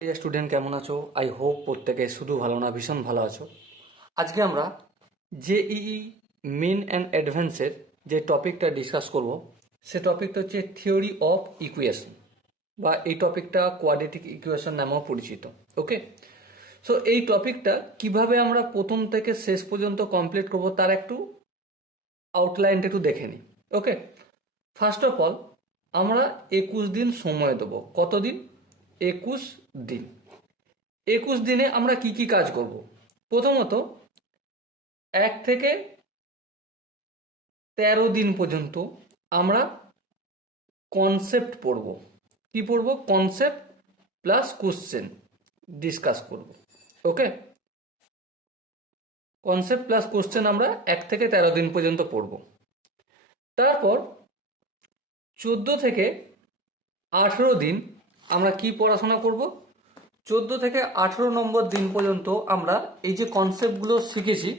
এই স্টুডেন্ট কেমন আছো? আই হোপ প্রত্যেকে শুধু ভালো না ভীষণ ভালো আছো। আজকে আমরা জেইই মেন অ্যান্ড অ্যাডভান্সের যে টপিকটা ডিসকাস করব, সে টপিকটা হচ্ছে থিওরি অফ ইকুয়েশন, বা এই টপিকটা কোয়াড্রেটিক ইকুয়েশন নামেও পরিচিত। ওকে, সো এই টপিকটা কিভাবে আমরা প্রথম থেকে শেষ পর্যন্ত কমপ্লিট করব তার একটু আউটলাইনটা একটু দেখে নিই। ওকে, ফার্স্ট অফ অল আমরা 21 দিন সময় দেবো। কতদিন? 21 দিন। 21 দিনে আমরা কি কি কাজ করব? প্রথমত 1 থেকে 13 দিন পর্যন্ত আমরা কনসেপ্ট পড়ব। কি পড়ব? কনসেপ্ট প্লাস কোশ্চেন ডিসকাস করব। ওকে, কনসেপ্ট প্লাস কোশ্চেন আমরা 1 থেকে 13 দিন পর্যন্ত পড়ব। তারপর 14 থেকে 18 দিন আমরা কি পড়াশোনা করব? 14 থেকে 18 নম্বর দিন পর্যন্ত আমরা এই যে কনসেপ্টগুলো শিখেছি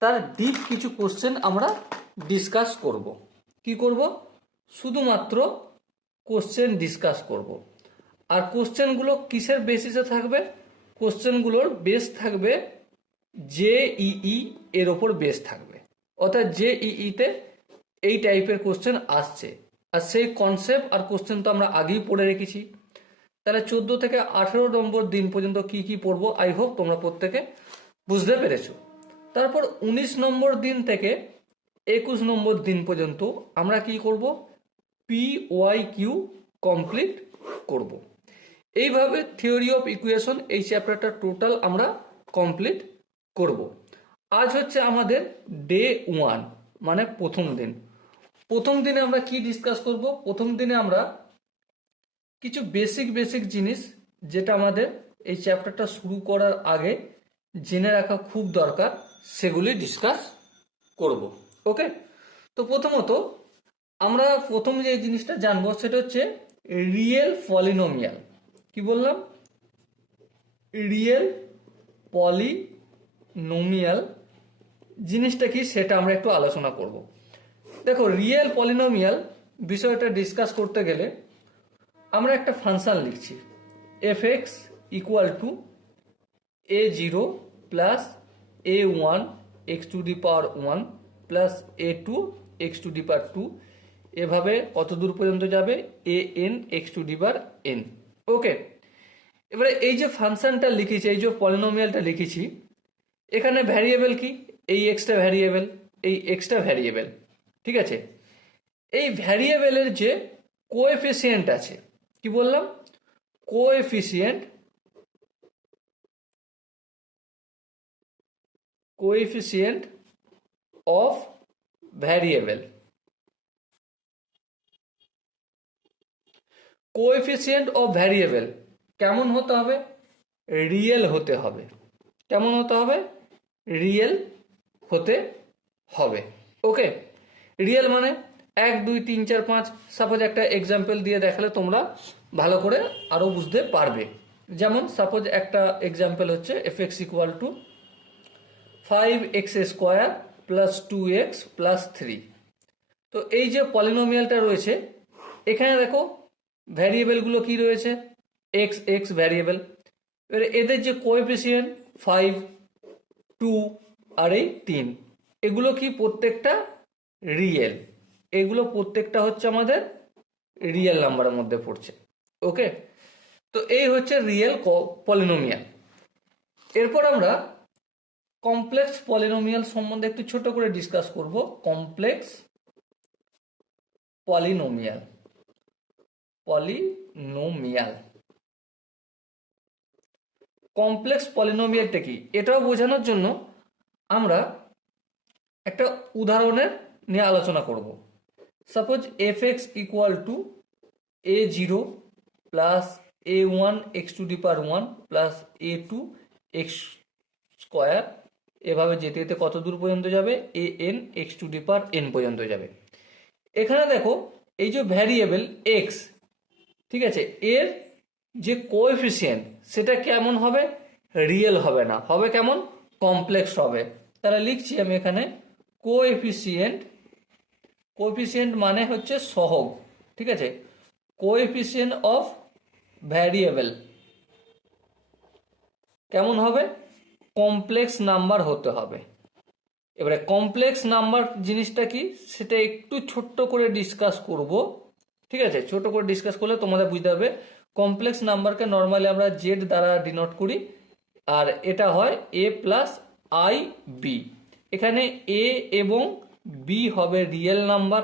তার ডিপ কিছু কোশ্চেন আমরা ডিসকাস করব। কি করব? শুধুমাত্র কোশ্চেন ডিসকাস করব। আর কোশ্চেনগুলো কিসের বেসিসে থাকবে? কোশ্চেনগুলোর বেস থাকবে জেইই এর ওপর বেস থাকবে। অর্থাৎ জেইইতে এই টাইপের কোশ্চেন আসছে, আর সেই কনসেপ্ট আর কোশ্চেন তো আমরা আগেই পড়ে রেখেছি। তাহলে 14 থেকে 18 নম্বর দিন পর্যন্ত কি কি পড়বো আই হোপ তোমরা প্রত্যেকে বুঝতে পেরেছো। তারপর 19 নম্বর দিন থেকে 21 নম্বর দিন পর্যন্ত আমরা কি করব? PYQ কমপ্লিট করব। এইভাবে থিওরি অফ ইকুয়েশন এই চ্যাপ্টারটা টোটাল আমরা কমপ্লিট করব। আজ হচ্ছে আমাদের ডে 1, মানে প্রথম দিন। প্রথম দিনে আমরা কি ডিসকাস করব? প্রথম দিনে আমরা কিছু বেসিক বেসিক জিনিস, যেটা আমাদের এই চ্যাপ্টারটা শুরু করার আগে জেনে রাখা খুব দরকার, সেগুলি ডিসকাস করব। ওকে, তো প্রথমত আমরা প্রথম যে জিনিসটা জানবো সেটা হচ্ছে রিয়েল পলিনোমিয়াল। কি বললাম? রিয়েল পলিনোমিয়াল জিনিসটা কি সেটা আমরা একটু আলোচনা করব। দেখো, রিয়েল পলিনোমিয়াল বিষয়টা ডিসকাস করতে গেলে আমরা একটা ফাংশন লিখছি, fx equal to a0 plus a1 x to the power 1 plus a2 x to the power 2, এভাবে কত দূর পর্যন্ত যাবে? an x to the power n। Okay, এবারে এই যে ফাংশনটা লিখেছি, এই যে পলিনোমিয়ালটা লিখেছি, এখানে ভ্যারিয়েবল কি? এই এক্সটা ভ্যারিয়েবল, এই এক্সটা ভ্যারিয়েবল। ঠিক আছে, এই ভ্যারিয়েবলের যে কোএফিসিয়েন্ট আছে, কি বললাম? Coefficient, coefficient of variable. Coefficient of variable কেমন হতে হবে? রিয়েল হতে হবে। কেমন হতে হবে? রিয়েল হতে হবে। ওকে, রিয়েল মানে 1 2 3 4 5। সাপোজ একটা এক্সাম্পল দিয়ে দেখালে তোমরা ভালো করে আরো বুঝতে পারবে। যেমন সাপোজ একটা এক্সাম্পল হচ্ছে fx equal two 5x square plus 2x plus 3। তো এই যে পলিনোমিয়ালটা রয়েছে, এখানে দেখো ভ্যারিয়েবলগুলো কি রয়েছে? X x variable. এবারে এদের যে কোএফিসিয়েন্ট 5, 2 আর এই 3, এগুলো কি প্রত্যেকটা রিয়েল। এগুলো প্রত্যেকটা হচ্ছে আমাদের রিয়েল নাম্বারের মধ্যে পড়ছে। ওকে, তো এই হচ্ছে রিয়েল পলিনোমিয়াল। এরপর আমরা কমপ্লেক্স পলিনোমিয়াল সম্বন্ধে একটু ছোট করে ডিসকাস করব। কমপ্লেক্স পলিনোমিয়াল, পলিনোমিয়াল কমপ্লেক্স পলিনোমিয়ালটা কি এটাও বোঝানোর জন্য আমরা একটা উদাহরণের নিয়ে আলোচনা করব। Suppose fx equal to a0 plus a1 x to the power 1 plus a2 x square, এভাবে যেতে যেতে কত দূর পর্যন্ত যাবে? an x to the power n পর্যন্ত যাবে। এখানে দেখো এই যে ভ্যারিয়েবল x, ঠিক আছে, এর যে কোএফিসিয়েন্ট সেটা কেমন হবে? রিয়েল হবে না, হবে কেমন? কমপ্লেক্স হবে। তাহলে লিখছি আমি এখানে কোএফিসিয়েন্ট, কোএফিসিয়েন্ট মানে হচ্ছে সহগ। ঠিক আছে, কোএফিসিয়েন্ট অফ ভ্যারিয়েবল, কেমন হবে? কমপ্লেক্স নাম্বার হতে হবে। এবারে কমপ্লেক্স নাম্বার জিনিসটা কি সেটা একটু ছোট্ট করে ডিসকাস করব, ঠিক আছে? ছোট করে ডিসকাস করলে তোমাদের বুঝতে হবে। কমপ্লেক্স নাম্বারকে নর্মালি আমরা জেড দ্বারা ডিনোট করি, আর এটা হয় এ প্লাস আই বি। এখানে এ এবং বি হবে রিয়েল নাম্বার,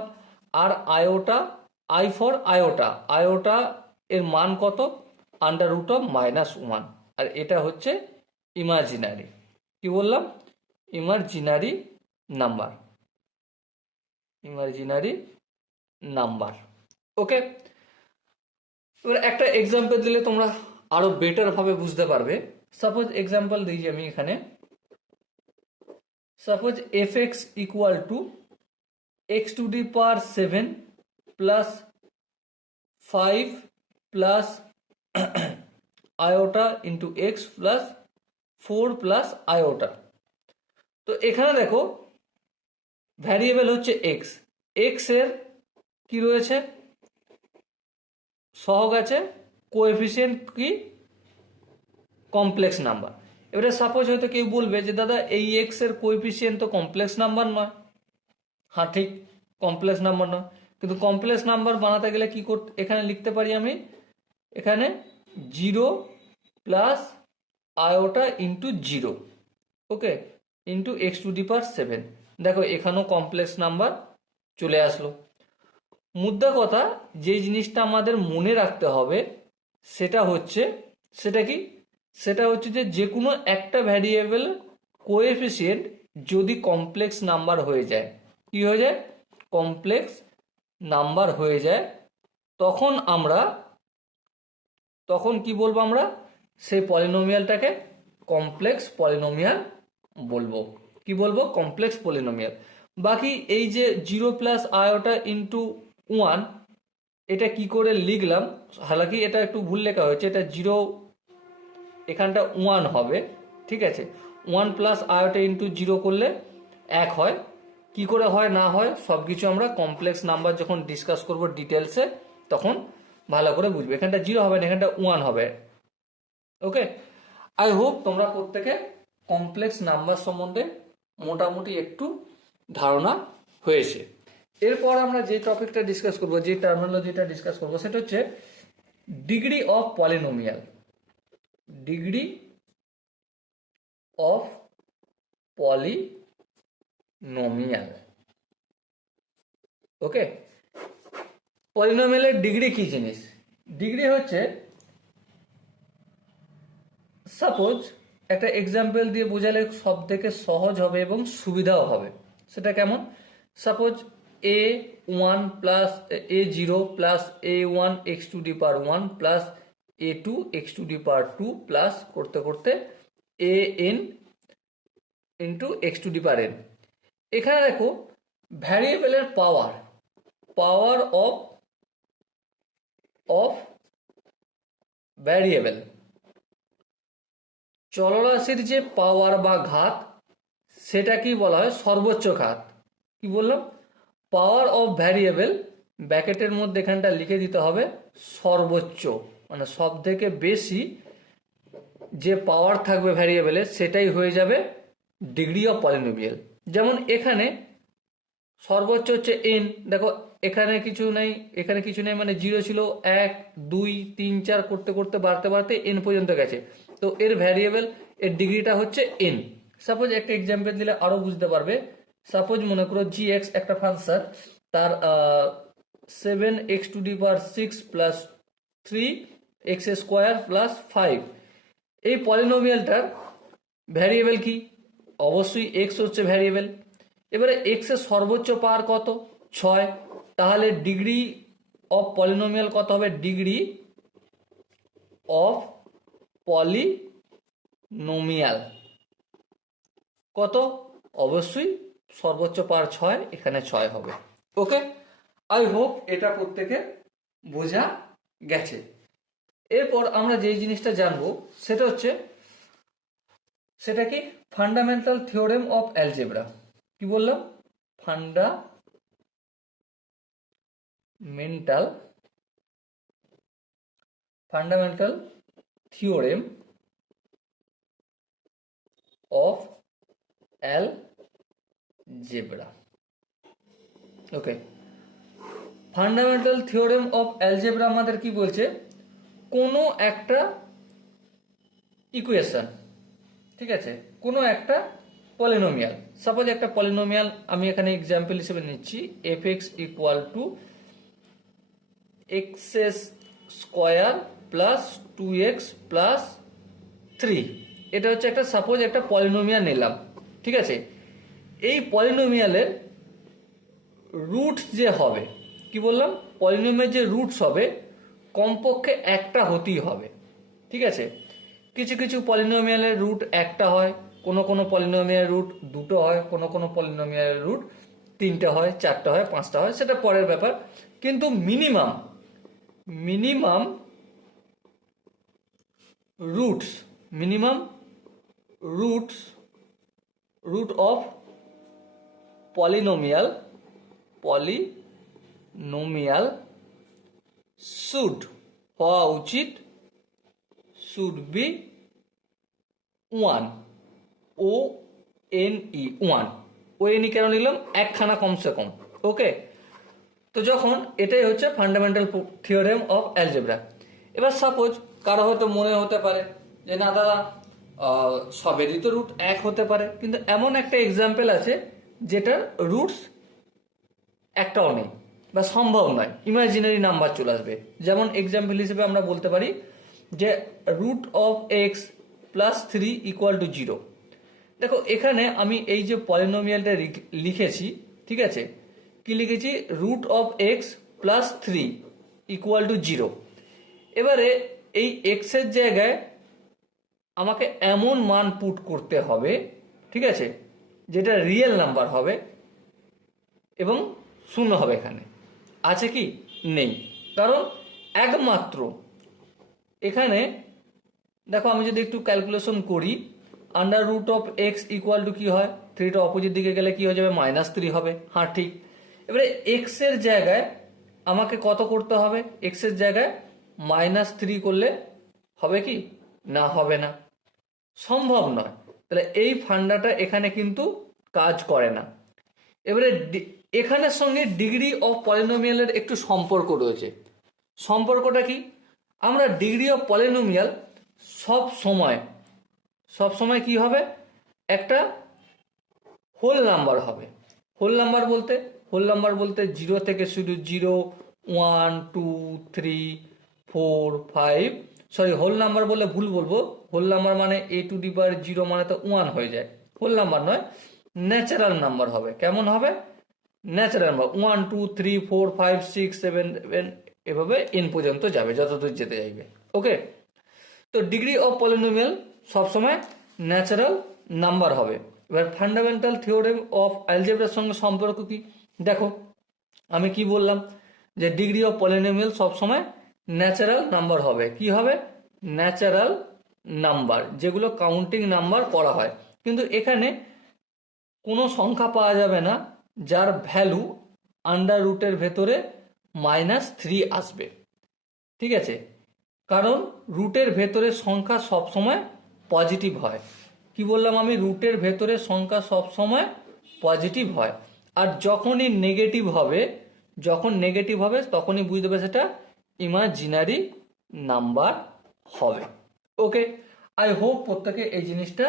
আর iota, I for iota, iota এর মান কত? √(-1), আর এটা হচ্ছে ইমাজিনারি। কি বললাম? Imaginary number, imaginary number. Okay, এবার একটা এক্সাম্পল দিলে তোমরা আরো বেটার ভাবে বুঝতে পারবে। সাপোজ এক্সাম্পল দিই আমি এখানে, suppose fx equal two x⁻7 plus 5 plus iota into x plus 4 plus iota. তো এখানে দেখো ভ্যারিয়েবল হচ্ছে এক্স, এক্স এর কি রয়েছে? সহগ আছে, কোএফিসিয়েন্ট কি? Complex number. এবারে সাপোজ হয়তো কেউ বলবে যে দাদা এই এক্স এর কোএফিসিয়েন্ট তো কমপ্লেক্স নাম্বার নয়। হ্যাঁ ঠিক, কমপ্লেক্স নাম্বার নয়, কিন্তু কমপ্লেক্স নাম্বার বানাতে গেলে কি করতে, এখানে লিখতে পারি আমি, এখানে 0 প্লাস আয়োটা ইন্টু 0, ওকে, ইন্টু x⁻7। দেখো এখানেও কমপ্লেক্স নাম্বার চলে আসলো। মুদ্রা কথা, যে জিনিসটা আমাদের মনে রাখতে হবে সেটা হচ্ছে, সেটা কি? সেটা হচ্ছে যে কোনো একটা ভ্যারিয়েবল কোএফিসিয়েন্ট যদি কমপ্লেক্স নাম্বার হয়ে যায়, কি হয়ে যায়? কমপ্লেক্স নাম্বার হয়ে যায়, তখন আমরা, তখন কি বলবো আমরা? সেই পলিনোমিয়ালটাকে কমপ্লেক্স পলিনোমিয়াল বলবো। কি বলবো? Complex polynomial. বাকি এই যে 0 প্লাস আয়োটা ইন্টু 1, এটা কি করে লিখলাম? হালাকি এটা একটু ভুল লেখা হয়েছে, এটা 0, এখানটা 1 হবে, ঠিক আছে? 1 প্লাস আয়োটা ইন্টু 0 করলে 1 হয়। কি করে হয় না হয় সব কিছু আমরা কমপ্লেক্স নাম্বার যখন ডিসকাস করব ডিটেলসে তখন ভালো করে বুঝবে। এখানটা 0 হবে না, এখানটা 1 হবে। ওকে, আই হোপ তোমরা প্রত্যেকে কমপ্লেক্স নাম্বার সম্বন্ধে মোটামুটি একটু ধারণা হয়েছে। এরপর আমরা যে টপিকটা ডিসকাস করব, যে টার্মিনোলজিটা ডিসকাস করব, সেটা হচ্ছে degree of polynomial. Degree of polynomial. Okay, পলিনোমিয়ালের ডিগ্রি কি জিনিস? ডিগ্রি হচ্ছে, সাপোজ একটা এক্সাম্পল দিয়ে বোঝালে সব থেকে সহজ হবে এবং সুবিধাও হবে। সেটা কেমন? Suppose a1 plus a0 plus a1 x⁻1 plus a2 x⁻2 plus করতে করতে an ইন্টু x⁻n। এখানে দেখো ভ্যারিয়েবলের পাওয়ার, পাওয়ার অফ অফ ভ্যারিয়েবল, চলরাশির যে পাওয়ার বা ঘাত, সেটা কি বলা হয়? সর্বোচ্চ ঘাত। কি বললাম? পাওয়ার অফ ভ্যারিয়েবল, ব্র্যাকেটের মধ্যে এখানটা লিখে দিতে হবে সর্বোচ্চ, মানে সব থেকে বেশি যে পাওয়ার থাকবে ভ্যারিয়েবলে সেটাই হয়ে যাবে ডিগ্রি অফ পলিনোমিয়াল। যেমন এখানে সর্বোচ্চ হচ্ছে n, দেখো এখানে কিছু নেই, এখানে কিছু নেই, মানে 0 ছিল, 1 2 3 4 করতে করতে বাড়তে বাড়তে n পর্যন্ত গেছে, তো এর ভ্যারিয়েবল, এর ডিগ্রিটা হচ্ছে n। সাপোজ একটা এক্সাম্পল দিলে আরো বুঝতে পারবে। সাপোজ মনে করো gx একটা ফাংশন, তার 7x⁻6 প্লাস 3x² প্লাস 5, এই পলিনোমিয়ালটার ভ্যারিয়েবল কি? অবশ্যই এক্স হচ্ছে ভ্যারিয়েবল। এবারে এক্স এর সর্বোচ্চ পাওয়ার কত? 6, তাহলে ডিগ্রি অফ পলিনোমিয়াল কত হবে? ডিগ্রি অফ পলিনোমিয়াল কত? অবশ্যই সর্বোচ্চ পাওয়ার 6, এখানে 6 হবে। ওকে, আই হোপ এটা প্রত্যেকে বোঝা গেছে। এরপর আমরা যে জিনিসটা জানবো সেটা হচ্ছে, সেটা কি? Fundamental theorem of algebra. কি বললাম? Fundamental theorem of algebra. Okay, fundamental theorem of algebra আমাদের কি বলছে, কোনো একটা ইকুয়েশন, ঠিক আছে, কোনো একটা পলিনোমিয়াল, সাপোজ একটা পলিনোমিয়াল আমি এখানে এক্সাম্পল হিসেবে নিচ্ছি, F x equal two x square plus 2x plus 3, এটা হচ্ছে একটা সাপোজ একটা পলিনোমিয়াল নিলাম, ঠিক আছে। এই পলিনোমিয়ালের রুট যে হবে, কি বললাম, পলিনোমিয়াল যে রুটস হবে কমপক্ষে একটা হতেই হবে, ঠিক আছে। কিছু কিছু পলিনোমিয়ালের রুট একটা হয়, কোনো কোনো পলিনোমিয়ালের রুট দুটো হয়, কোনো কোনো পলিনোমিয়ালের রুট তিনটে হয়, চারটা হয়, পাঁচটা হয়, সেটা পরের ব্যাপার। কিন্তু minimum minimum roots minimum roots root of polynomial should হওয়া উচিত, শুড বি 1, ONE 1। ONE কেন নিলাম, একখানা কমসে কম। ওকে, তো যখন এটাই হচ্ছে ফান্ডামেন্টাল থিওরেম অফ অ্যালজেব্রা। এবার সাপোজ কারো হয়তো মনে হতে পারে যে না দাদা, সবেরই তো রুট এক হতে পারে, কিন্তু এমন একটা এক্সাম্পল আছে যেটার রুটস একটাও নেই বা সম্ভব নয়, ইমাজিনারি নাম্বার চলে আসবে। যেমন এক্সাম্পল হিসেবে আমরা বলতে পারি যে root of X plus 3 equal to 0। দেখো এখানে আমি এই যে পলিনোমিয়ালটা লিখেছি, ঠিক আছে, কি লিখেছি, root of X plus 3 equal to 0। এবারে এই এক্স এর জায়গায় আমাকে এমন মান পুট করতে হবে, ঠিক আছে, যেটা রিয়েল নাম্বার হবে এবং শূন্য হবে। এখানে আছে কি, নেই, কারণ একমাত্র এখানে দেখো আমি যদি একটু ক্যালকুলেশন করি, under root of x equal to কি হয়, 3টা অপোজিট দিকে গেলে কি হয়ে যাবে, -3 হবে। হ্যাঁ ঠিক, এবারে এক্স এর জায়গায় আমাকে কত করতে হবে, এক্স এর জায়গায় -3 করলে হবে কি, না হবে না, সম্ভব নয়। তাহলে এই ফান্ডাটা এখানে কিন্তু কাজ করে না। এবারে এখানের সঙ্গে ডিগ্রি অফ পলিনোমিয়ালের একটু সম্পর্ক রয়েছে। সম্পর্কটা কি, আমরা ডিগ্রি অফ পলিনোমিয়াল সব সময় কি হবে, একটা হোল নাম্বার হবে। হোল নাম্বার বলতে 0 থেকে শুরু, 0, 1, 2, 3, 4, 5, সরি হোল নাম্বার বলে ভুল বলবো, হোল নাম্বার মানে a⁻0 মানে তো 1 হয়ে যায়, হোল নাম্বার নয়, ন্যাচারাল নাম্বার হবে। কেমন হবে, ন্যাচারাল নাম্বার, 1, 2, 3, 4, 5, 6, 7, এভাবে এন পর্যন্ত যাবে, যতদূর যেতে চাইবে। ওকে, তো ডিগ্রি অফ পলিনোমিয়াল সবসময় ন্যাচারাল নাম্বার হবে। এবার ফান্ডামেন্টাল থিওরেম অফ অ্যালজেব্রার সঙ্গে সম্পর্ক কি, দেখো আমি কি বললাম, যে ডিগ্রি অফ পলিনোমিয়াল সবসময় ন্যাচারাল নাম্বার হবে। কি হবে, ন্যাচারাল নাম্বার, যেগুলো কাউন্টিং নাম্বার করা হয়। কিন্তু এখানে কোনো সংখ্যা পাওয়া যাবে না যার ভ্যালু আন্ডার রুটের ভেতরে -3 আসবে, ঠিক আছে, কারণ রুটের ভেতরে সংখ্যা সবসময় পজিটিভ হয়। কি বললাম আমি, রুটের ভেতরে সংখ্যা সবসময় পজিটিভ হয়। আর যখনই নেগেটিভ হবে তখনই বুঝতে হবে সেটা ইমাজিনারি নাম্বার হবে। ওকে, আই হোপ প্রত্যেকে এই জিনিসটা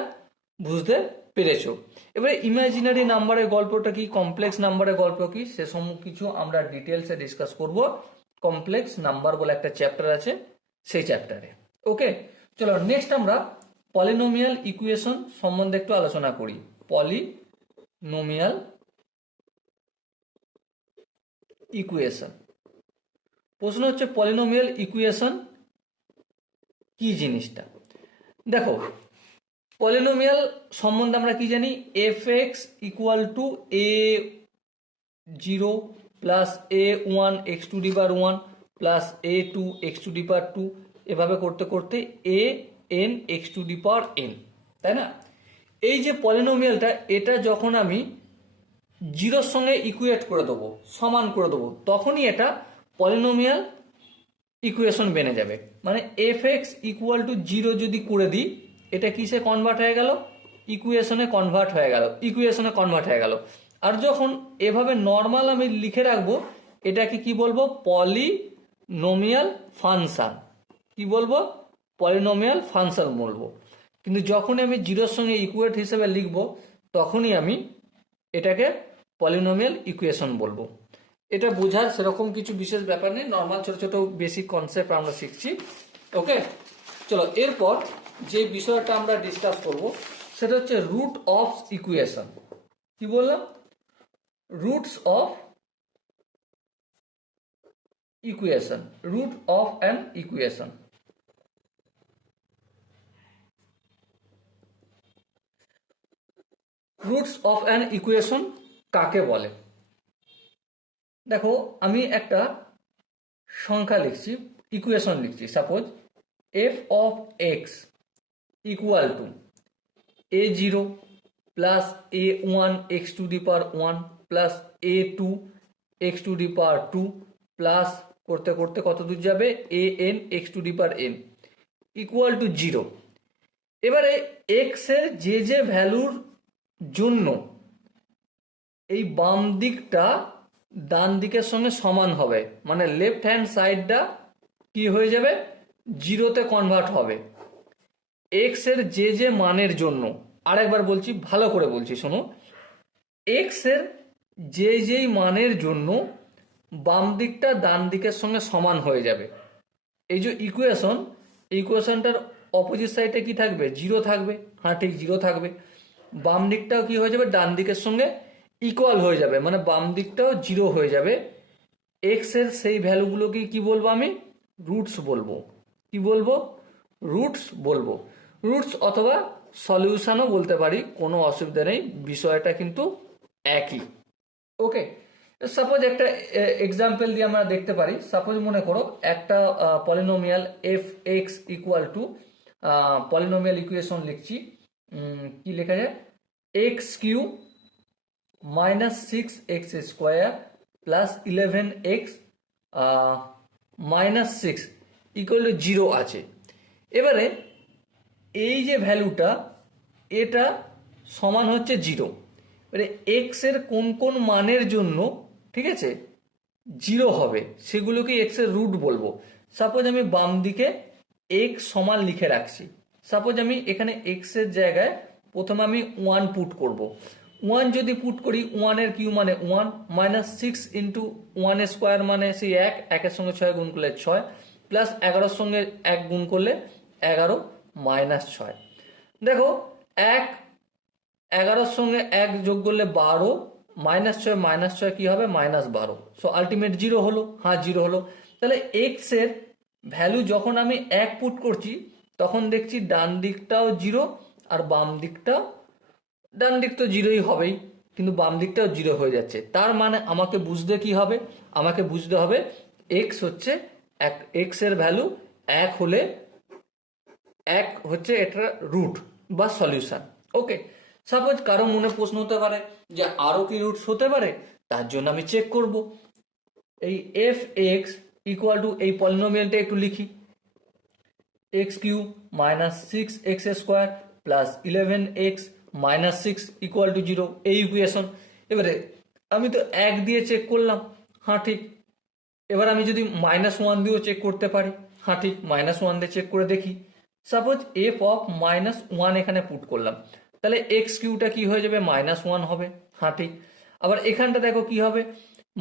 বুঝতে পেরেছো। এবারে ইমাজিনারি নাম্বারের গল্পটা কি, কমপ্লেক্স নাম্বারের গল্প কি, সেসব কিছু আমরা ডিটেলসে ডিসকাস করব। কমপ্লেক্স নাম্বার বলে একটা চ্যাপ্টার আছে, সেই চ্যাপ্টারে। ওকে, চলো নেক্সট আমরা পলিনোমিয়াল ইকুয়েশন সম্বন্ধে একটু আলোচনা করি। পলিনোমিয়াল ইকুয়েশন, প্রশ্ন হচ্ছে পলিনোমিয়াল ইকুয়েশন কি জিনিসটা। দেখো পলিনোমিয়াল সম্বন্ধে আমরা কি জানি, f(x) equal to a0 plus a1 x⁻1 plus a2 x⁻2, এভাবে করতে করতে an x⁻n, তাই না। এই যে পলিনোমিয়ালটা, এটা যখন আমি 0-র সঙ্গে ইকুয়েট করে দেবো, সমান করে দেবো, তখনই এটা পলিনোমিয়াল ইকুয়েশন বেনে যাবে। মানে f(x) ইকুয়াল টু 0 যদি করে দিই, এটা কিসে কনভার্ট হয়ে গেল, ইকুয়েশনে কনভার্ট হয়ে গেল। আর যখন এভাবে নর্মাল আমি লিখে রাখবো, এটাকে কি বলবো? Polynomial function. কি বলবো? পলিনোমিয়াল ফাংশন বলবো। কিন্তু যখনই আমি জিরোর সঙ্গে ইকুয়েট হিসেবে লিখবো, তখনই আমি এটাকে পলিনোমিয়াল ইকুয়েশন বলবো। এটা বোঝার সেরকম কিছু বিশেষ ব্যাপার নেই, নর্মাল ছোট ছোট বেসিক কনসেপ্ট আমরা শিখছি। ওকে, চলো এরপর যে বিষয়টা আমরা ডিসকাস করব সেটা হচ্ছে রুট অফ ইকুয়েশন। কি বললাম? Roots of equation, root of an equation. Roots of an equation কাকে বলে? দেখো, আমি একটা সংখ্যা লিখছি, ইকুয়েশন লিখছি। Suppose F of x equal to a0 plus a1 X to the power 1 plus a2 X to the power 2 plus করতে করতে কত দূর যাবে an X to the power n equal to 0। এবারে এক্স এর যে যে ভ্যালুর জন্য এই বাম দিকটা ডান দিকের সঙ্গে সমান হবে, মানে লেফট হ্যান্ড সাইডটা কি হয়ে যাবে? জিরোতে কনভার্ট হবে। এক্স এর যে যে মানের জন্য, আরেকবার বলছি, ভালো করে বলছি শোনো, এক্স এর যে যেই মানের জন্য বাম দিকটা ডান দিকের সঙ্গে সমান হয়ে যাবে। এই যে ইকুয়েশনটার অপোজিট সাইডে কি থাকবে? জিরো থাকবে। হ্যাঁ ঠিক, জিরো থাকবে। বাম দিকটাও কি হয়ে যাবে? ডান দিকের সঙ্গে ইকুয়াল হয়ে যাবে, মানে বাম দিকটাও জিরো হয়ে যাবে। এক্স এর সেই ভ্যালুগুলোকে কি বলবো আমি? রুটস বলবো। কি বলবো? রুটস বলবো। রুটস অথবা সলিউশনও বলতে পারি, কোনো অসুবিধা নেই, বিষয়টা কিন্তু একই। ওকে, সাপোজ একটা এক্সাম্পল দিয়ে আমরা দেখতে পারি। সাপোজ মনে করো একটা polynomial F x equal to, polynomial equation লিখছি। কি লেখা যায়? X cube minus 6x square plus 11x minus 6 equal to 0 আছে। এবারে এই যে ভ্যালুটা, এটা সমান হচ্ছে 0। এবারে এক্স এর কোন কোন মানের জন্য, ঠিক আছে, 0 হবে, সেগুলোকে এক্স এর রুট বলবো। সাপোজ আমি বাম দিকে এক্স সমান লিখে রাখছি। সাপোজ আমি এখানে এক্স এর জায়গায় প্রথমে আমি 1 পুট করব। 1 যদি পুট করি, 1 এর কিউ মানে 1, মাইনাস 6 ইন্টু 1 স্কোয়ার মানে সেই 1, একের সঙ্গে 6 গুণ করলে 6, প্লাস 11 সঙ্গে 1 গুণ করলে 11 মাইনাস 6। দেখো, 11 সঙ্গে 1 যোগ করলে 12, মাইনাস 6 কি হবে? মাইনাস 12। সো আলটিমেট 0 হলো। হ্যাঁ 0 হলো। তাহলে এক্স এর ভ্যালু যখন আমি 1 পুট করছি, তখন দেখছি ডান দিকটাও 0 আর বাম দিকটাও, ডান দিক তো 0ই হবেই, কিন্তু বাম দিকটাও 0 হয়ে যাচ্ছে। তার মানে আমাকে বুঝতে কি হবে? আমাকে বুঝতে হবে এক্স হচ্ছে এক্স এর ভ্যালু 1 হলে 1 হচ্ছে এটা রুট বা সলিউশন। ওকে, সাপোজ কারো মনে প্রশ্ন হতে পারে যে আরো কি রুটস হতে পারে, তার জন্য আমি চেক করব। এই এফ এক্স ইকুয়াল টু, এই পলিনোমিয়ালটা একটু লিখি, x cube minus 6x square plus 11x minus 6 equal to 0, এই ইকুয়েশন। এবারে আমি তো 1 দিয়ে চেক করলাম, হ্যাঁ ঠিক। এবার আমি যদি -1 দিয়েও চেক করতে পারি, হ্যাঁ ঠিক, -1 দিয়ে চেক করে দেখি। সাপোজ এফ অফ -1 এখানে পুট করলাম, তাহলে এক্স কিউটা কি হয়ে যাবে? -1 হবে, হ্যাঁ ঠিক। আবার এখানটা দেখো কি হবে?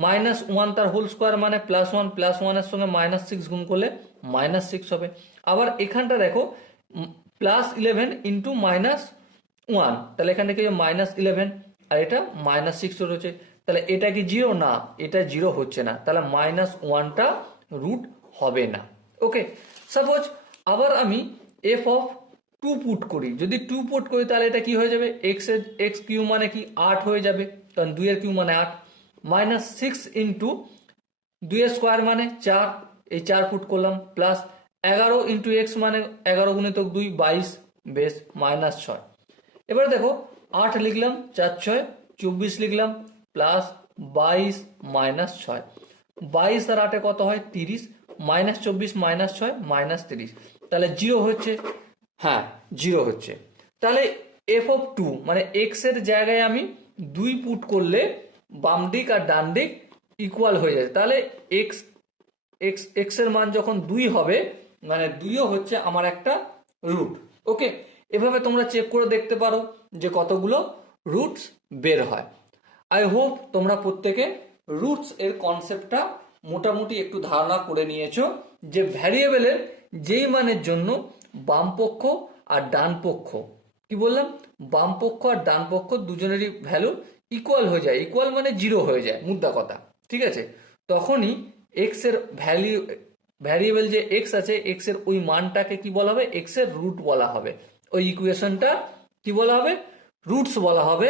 -1 তার হোল স্কোয়ার মানে +1, +1 এর সঙ্গে -6 গুণ করলে -6 হবে। আবার এখানটা দেখো +11 ইন্টু -1, তাহলে এখান থেকে -11 আর এটা -6 রয়েছে, তাহলে এটা কি 0? না, এটা 0 হচ্ছে না, তাহলে -1টা রুট হবে না। ওকে, সাপোজ আবার আমি এফ অফ 2 পুট করি। যদি 2 পুট করি তাহলে এটা কি হয়ে যাবে? এক্স কিউ মানে কি? 8 হয়ে যাবে, কারণ 2 এর কিউ মানে 8, -6 ইন্টু 2 এর স্কোয়ার মানে 4, এই 4 পুট করলাম, প্লাস 11 ইন্টু এক্স মানে 11 গুণিতক 2 22, বেশ -6। এবার দেখো 8 লিখলাম, 4 6 24 লিখলাম, প্লাস 22 -6, 22 আর 8 কত হয়? 30, -24 -6 -30, তাহলে 0 হচ্ছে। হ্যাঁ 0 হচ্ছে। তাহলে f(2) মানে x এর জায়গায় আমি 2 পুট করলে বাম দিক আর ডান দিক ইকুয়াল হয়ে যায়, তাহলে x x x এর মান যখন 2 হবে মানে 2ও হচ্ছে আমার একটা রুট। ওকে, এভাবে তোমরা চেক করে দেখতে পারো যে কতগুলো রুটস বের হয়। আই হোপ তোমরা প্রত্যেকে রুটস এর কনসেপ্টটা মোটামুটি একটু ধারণা করে নিয়েছো, যে ভ্যারিয়েবলের যেই মানের জন্য বাম পক্ষ আর ডান পক্ষ, কি বললাম, বাম পক্ষ আর ডান পক্ষ দুজনেরই ভ্যালু ইকুয়াল হয়ে যায়, ইকুয়াল মানে 0 হয়ে যায় মুদ্রা কথা, ঠিক আছে, তখনই এক্স এর ভ্যারিয়েবল যে এক্স আছে এক্স এর ওই মানটাকে কি বলা হবে, এক্স এর রুট বলা হবে, ওই ইকুয়েশনটা কি বলা হবে, রুটস বলা হবে।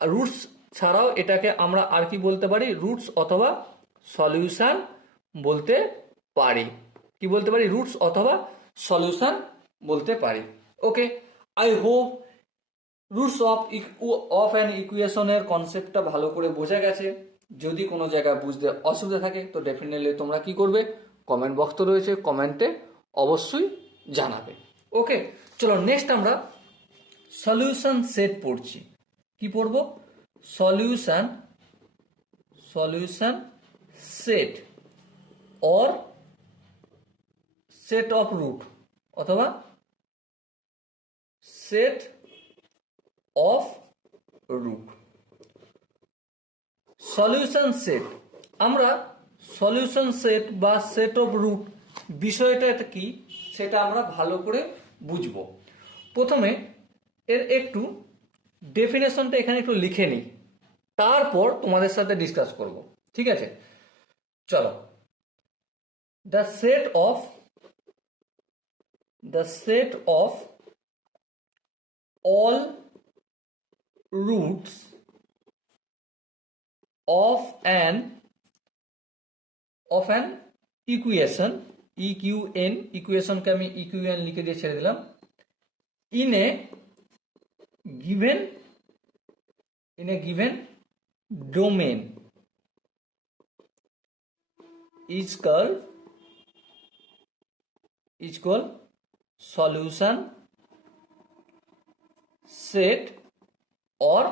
রুটস ছাড়াও এটাকে আমরা আর কি বলতে পারি, রুটস অথবা সলিউশন বলতে পারি, কি বলতে পারি, রুটস অথবা সলিউশন বলতে পারি। Okay, I hope roots of an ইকুয়েশনের কনসেপ্টটা ভালো করে বোঝা গেছে। যদি কোনো জায়গায় বুঝতে অসুবিধা থাকে তো ডেফিনেটলি তোমরা কি করবে, কমেন্ট বক্স তো রয়েছে, কমেন্টে অবশ্যই জানাবে। ওকে, চলো নেক্সট আমরা সলিউশন সেট পড়ছি। কি পড়বো, solution set or set of root অথবা set of root. Solution set, আমরা সলিউশন সেট বা সেট অফ রুট বিষয়টা কি সেটা আমরা ভালো করে বুঝবো। প্রথমে এর একটু ডেফিনেশনটা এখানে একটু লিখে নিই, তারপর তোমাদের সাথে ডিসকাস করব, ঠিক আছে। চলো, the set of all roots of an equation, eqn, ইকুয়েশনকে আমি eqn লিখে দিয়ে ছেড়ে দিলাম, in a given domain is called solution set or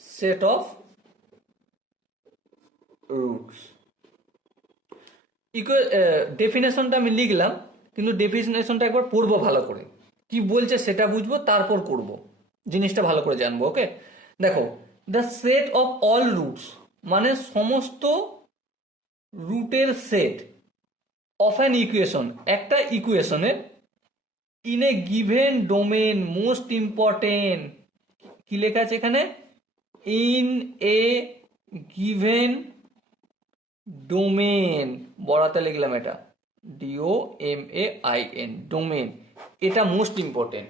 set of roots। ডেফিনেশনটা আমি লিখলাম, কিন্তু ডেফিনেশনটা একবার পড়বো ভালো করে, কি বলছে সেটা বুঝবো, তারপর করব, জিনিসটা ভালো করে জানবো। ওকে, দেখো, the set of all roots মানে সমস্ত রুটের সেট অফ অ্যান ইকুয়েশন, একটা ইকুয়েশনের, in a given domain, most important, কি লেখা আছে এখানে, ইন এ গিভেন ডোমেন, বড়াতে লিখলাম এটা, DOMAIN, ডোমেন, এটা মোস্ট ইম্পর্টেন্ট।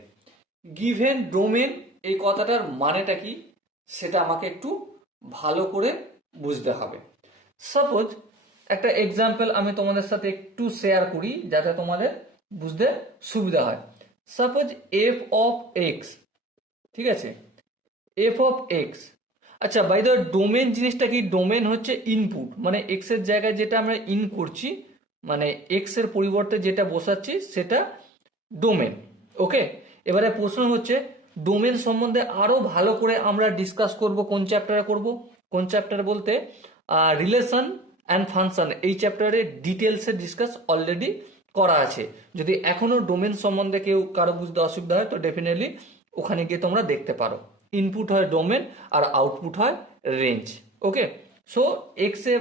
গিভেন ডোমেন এই কথাটার মানেটা কি সেটা আমাকে একটু ভালো করে বুঝতে হবে। সাপোজ একটা এক্সাম্পল আমি তোমাদের সাথে একটু শেয়ার করি যাতে তোমাদের বুঝতে সুবিধা হয়। সাপোজ এফ অফ এক্স, ঠিক আছে, এফ অফ এক্স, আচ্ছা বাই দ্য ডোমেন জিনিসটা কি, ডোমেন হচ্ছে ইনপুট, মানে এক্স এর জায়গায় যেটা আমরা ইন করছি, মানে এক্স এর পরিবর্তে যেটা বসাচ্ছি সেটা ডোমেন। ওকে, এবারে প্রশ্ন হচ্ছে ডোমেন সম্বন্ধে আরো ভালো করে আমরা ডিসকাস করব কোন চ্যাপ্টারে করব, কোন চ্যাপ্টার বলতে রিলেশন অ্যান্ড ফাংশন, এই চ্যাপ্টারে ডিটেলসে ডিসকাস অলরেডি করা আছে। যদি এখনো ডোমেন সম্বন্ধে কেউ কারো বুঝতে অসুবিধা হয় তো ডেফিনেটলি ওখানে গিয়ে তোমরা দেখতে পারো। ইনপুট হয় ডোমেন আর আউটপুট হয় রেঞ্জ। ওকে, সো এক্স এ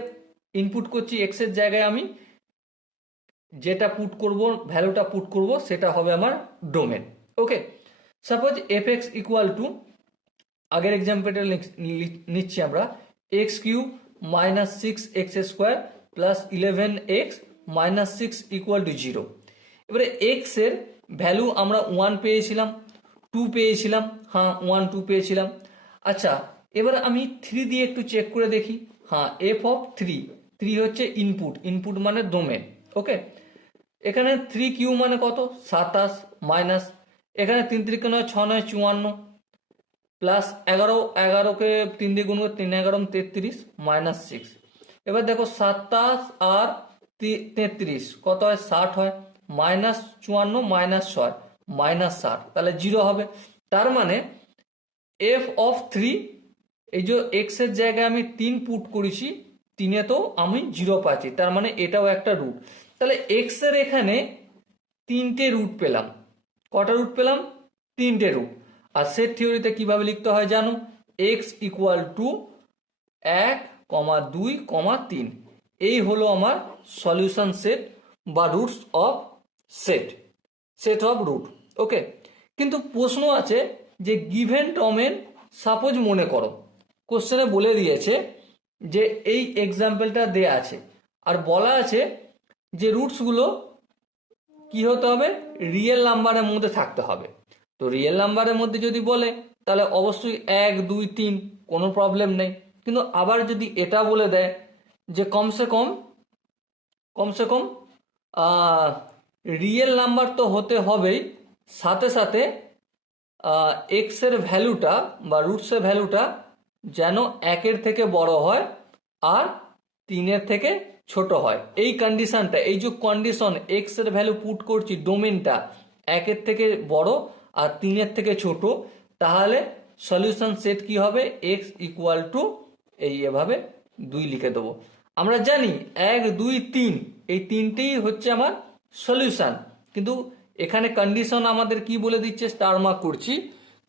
ইনপুট করছি, এক্স এর জায়গায় আমি যেটা পুট করব, ভ্যালুটা পুট করব সেটা হবে আমার ডোমেন। ওকে, suppose F x equal two, আগের এক্সাম্পলটা নিচ্ছি আমরা, x cube minus 6x square plus 11x minus 6 equal to 0। এবারে এক্স এর ভ্যালু আমরা 1 পেয়েছিলাম, 2 পেয়েছিলাম, হ্যাঁ 1 2 পেয়েছিলাম। আচ্ছা, এবার আমি 3 দিয়ে একটু চেক করে দেখি, হ্যাঁ এফ অফ 3 হচ্ছে ইনপুট, ইনপুট মানে ডোমেন। ওকে, এখানে 3 কিউ মানে কত, 27, মাইনাস এখানে 3 3 নয় 6 9 54, প্লাস 11কে 3 দিয়ে গুণ করে 3 11 33 মাইনাস 6। এবার দেখো 27 আর 33 কত হয়, 60 হয়, মাইনাস 54 মাইনাস 6 মাইনাস 60, তাহলে 0 হবে। তার মানে এফ অফ 3, এই যে এক্স এর জায়গায় আমি 3 পুট করেছি, 3 তো আমি 0 পাচ্ছি, তার মানে এটাও একটা রুট। তাহলে এক্স এর এখানে 3টে রুট পেলাম। কটা রুট পেলাম? 3টে রুট। আর সেট থিওরিতে কিভাবে লিখতে হয় জানো? X equal to 1,2,3। এই হলো আমার সলিউশন সেট বা roots of set, set of root. Okay, কিন্তু প্রশ্ন আছে যে গিভেন ডোমেন, সাপোজ মনে করো কোশ্চেনে বলে দিয়েছে যে এই এক্সাম্পলটা দেয়া আছে আর বলা আছে যে রুটসগুলো কি হতে হবে? রিয়েল নাম্বারের মধ্যে থাকতে হবে। তো রিয়েল নাম্বারের মধ্যে যদি বলে তাহলে অবশ্যই 1, 2, 3, কোনো প্রবলেম নেই। কিন্তু আবার যদি এটা বলে দেয় যে কমসে কম রিয়েল নাম্বার তো হতে হবেই, সাথে সাথে এক্স এর ভ্যালুটা বা রুটসের ভ্যালুটা যেন 1-এর থেকে বড় হয় আর 3-এর থেকে ছোট হয়। এই কন্ডিশনটা, এই যে কন্ডিশন এক্স এর ভ্যালু পুট করছি ডোমেনটা 1-এর থেকে বড় আর 3-এর থেকে ছোট, তাহলে সলিউশন সেট কি হবে? এক্স ইকুয়াল টু এভাবে 2 লিখে দেবো। আমরা জানি 1, 2, 3 এই তিনটেই হচ্ছে আমার সলিউশন, কিন্তু এখানে কন্ডিশন আমাদের কি বলে দিচ্ছে? স্টার মার্ক করছি,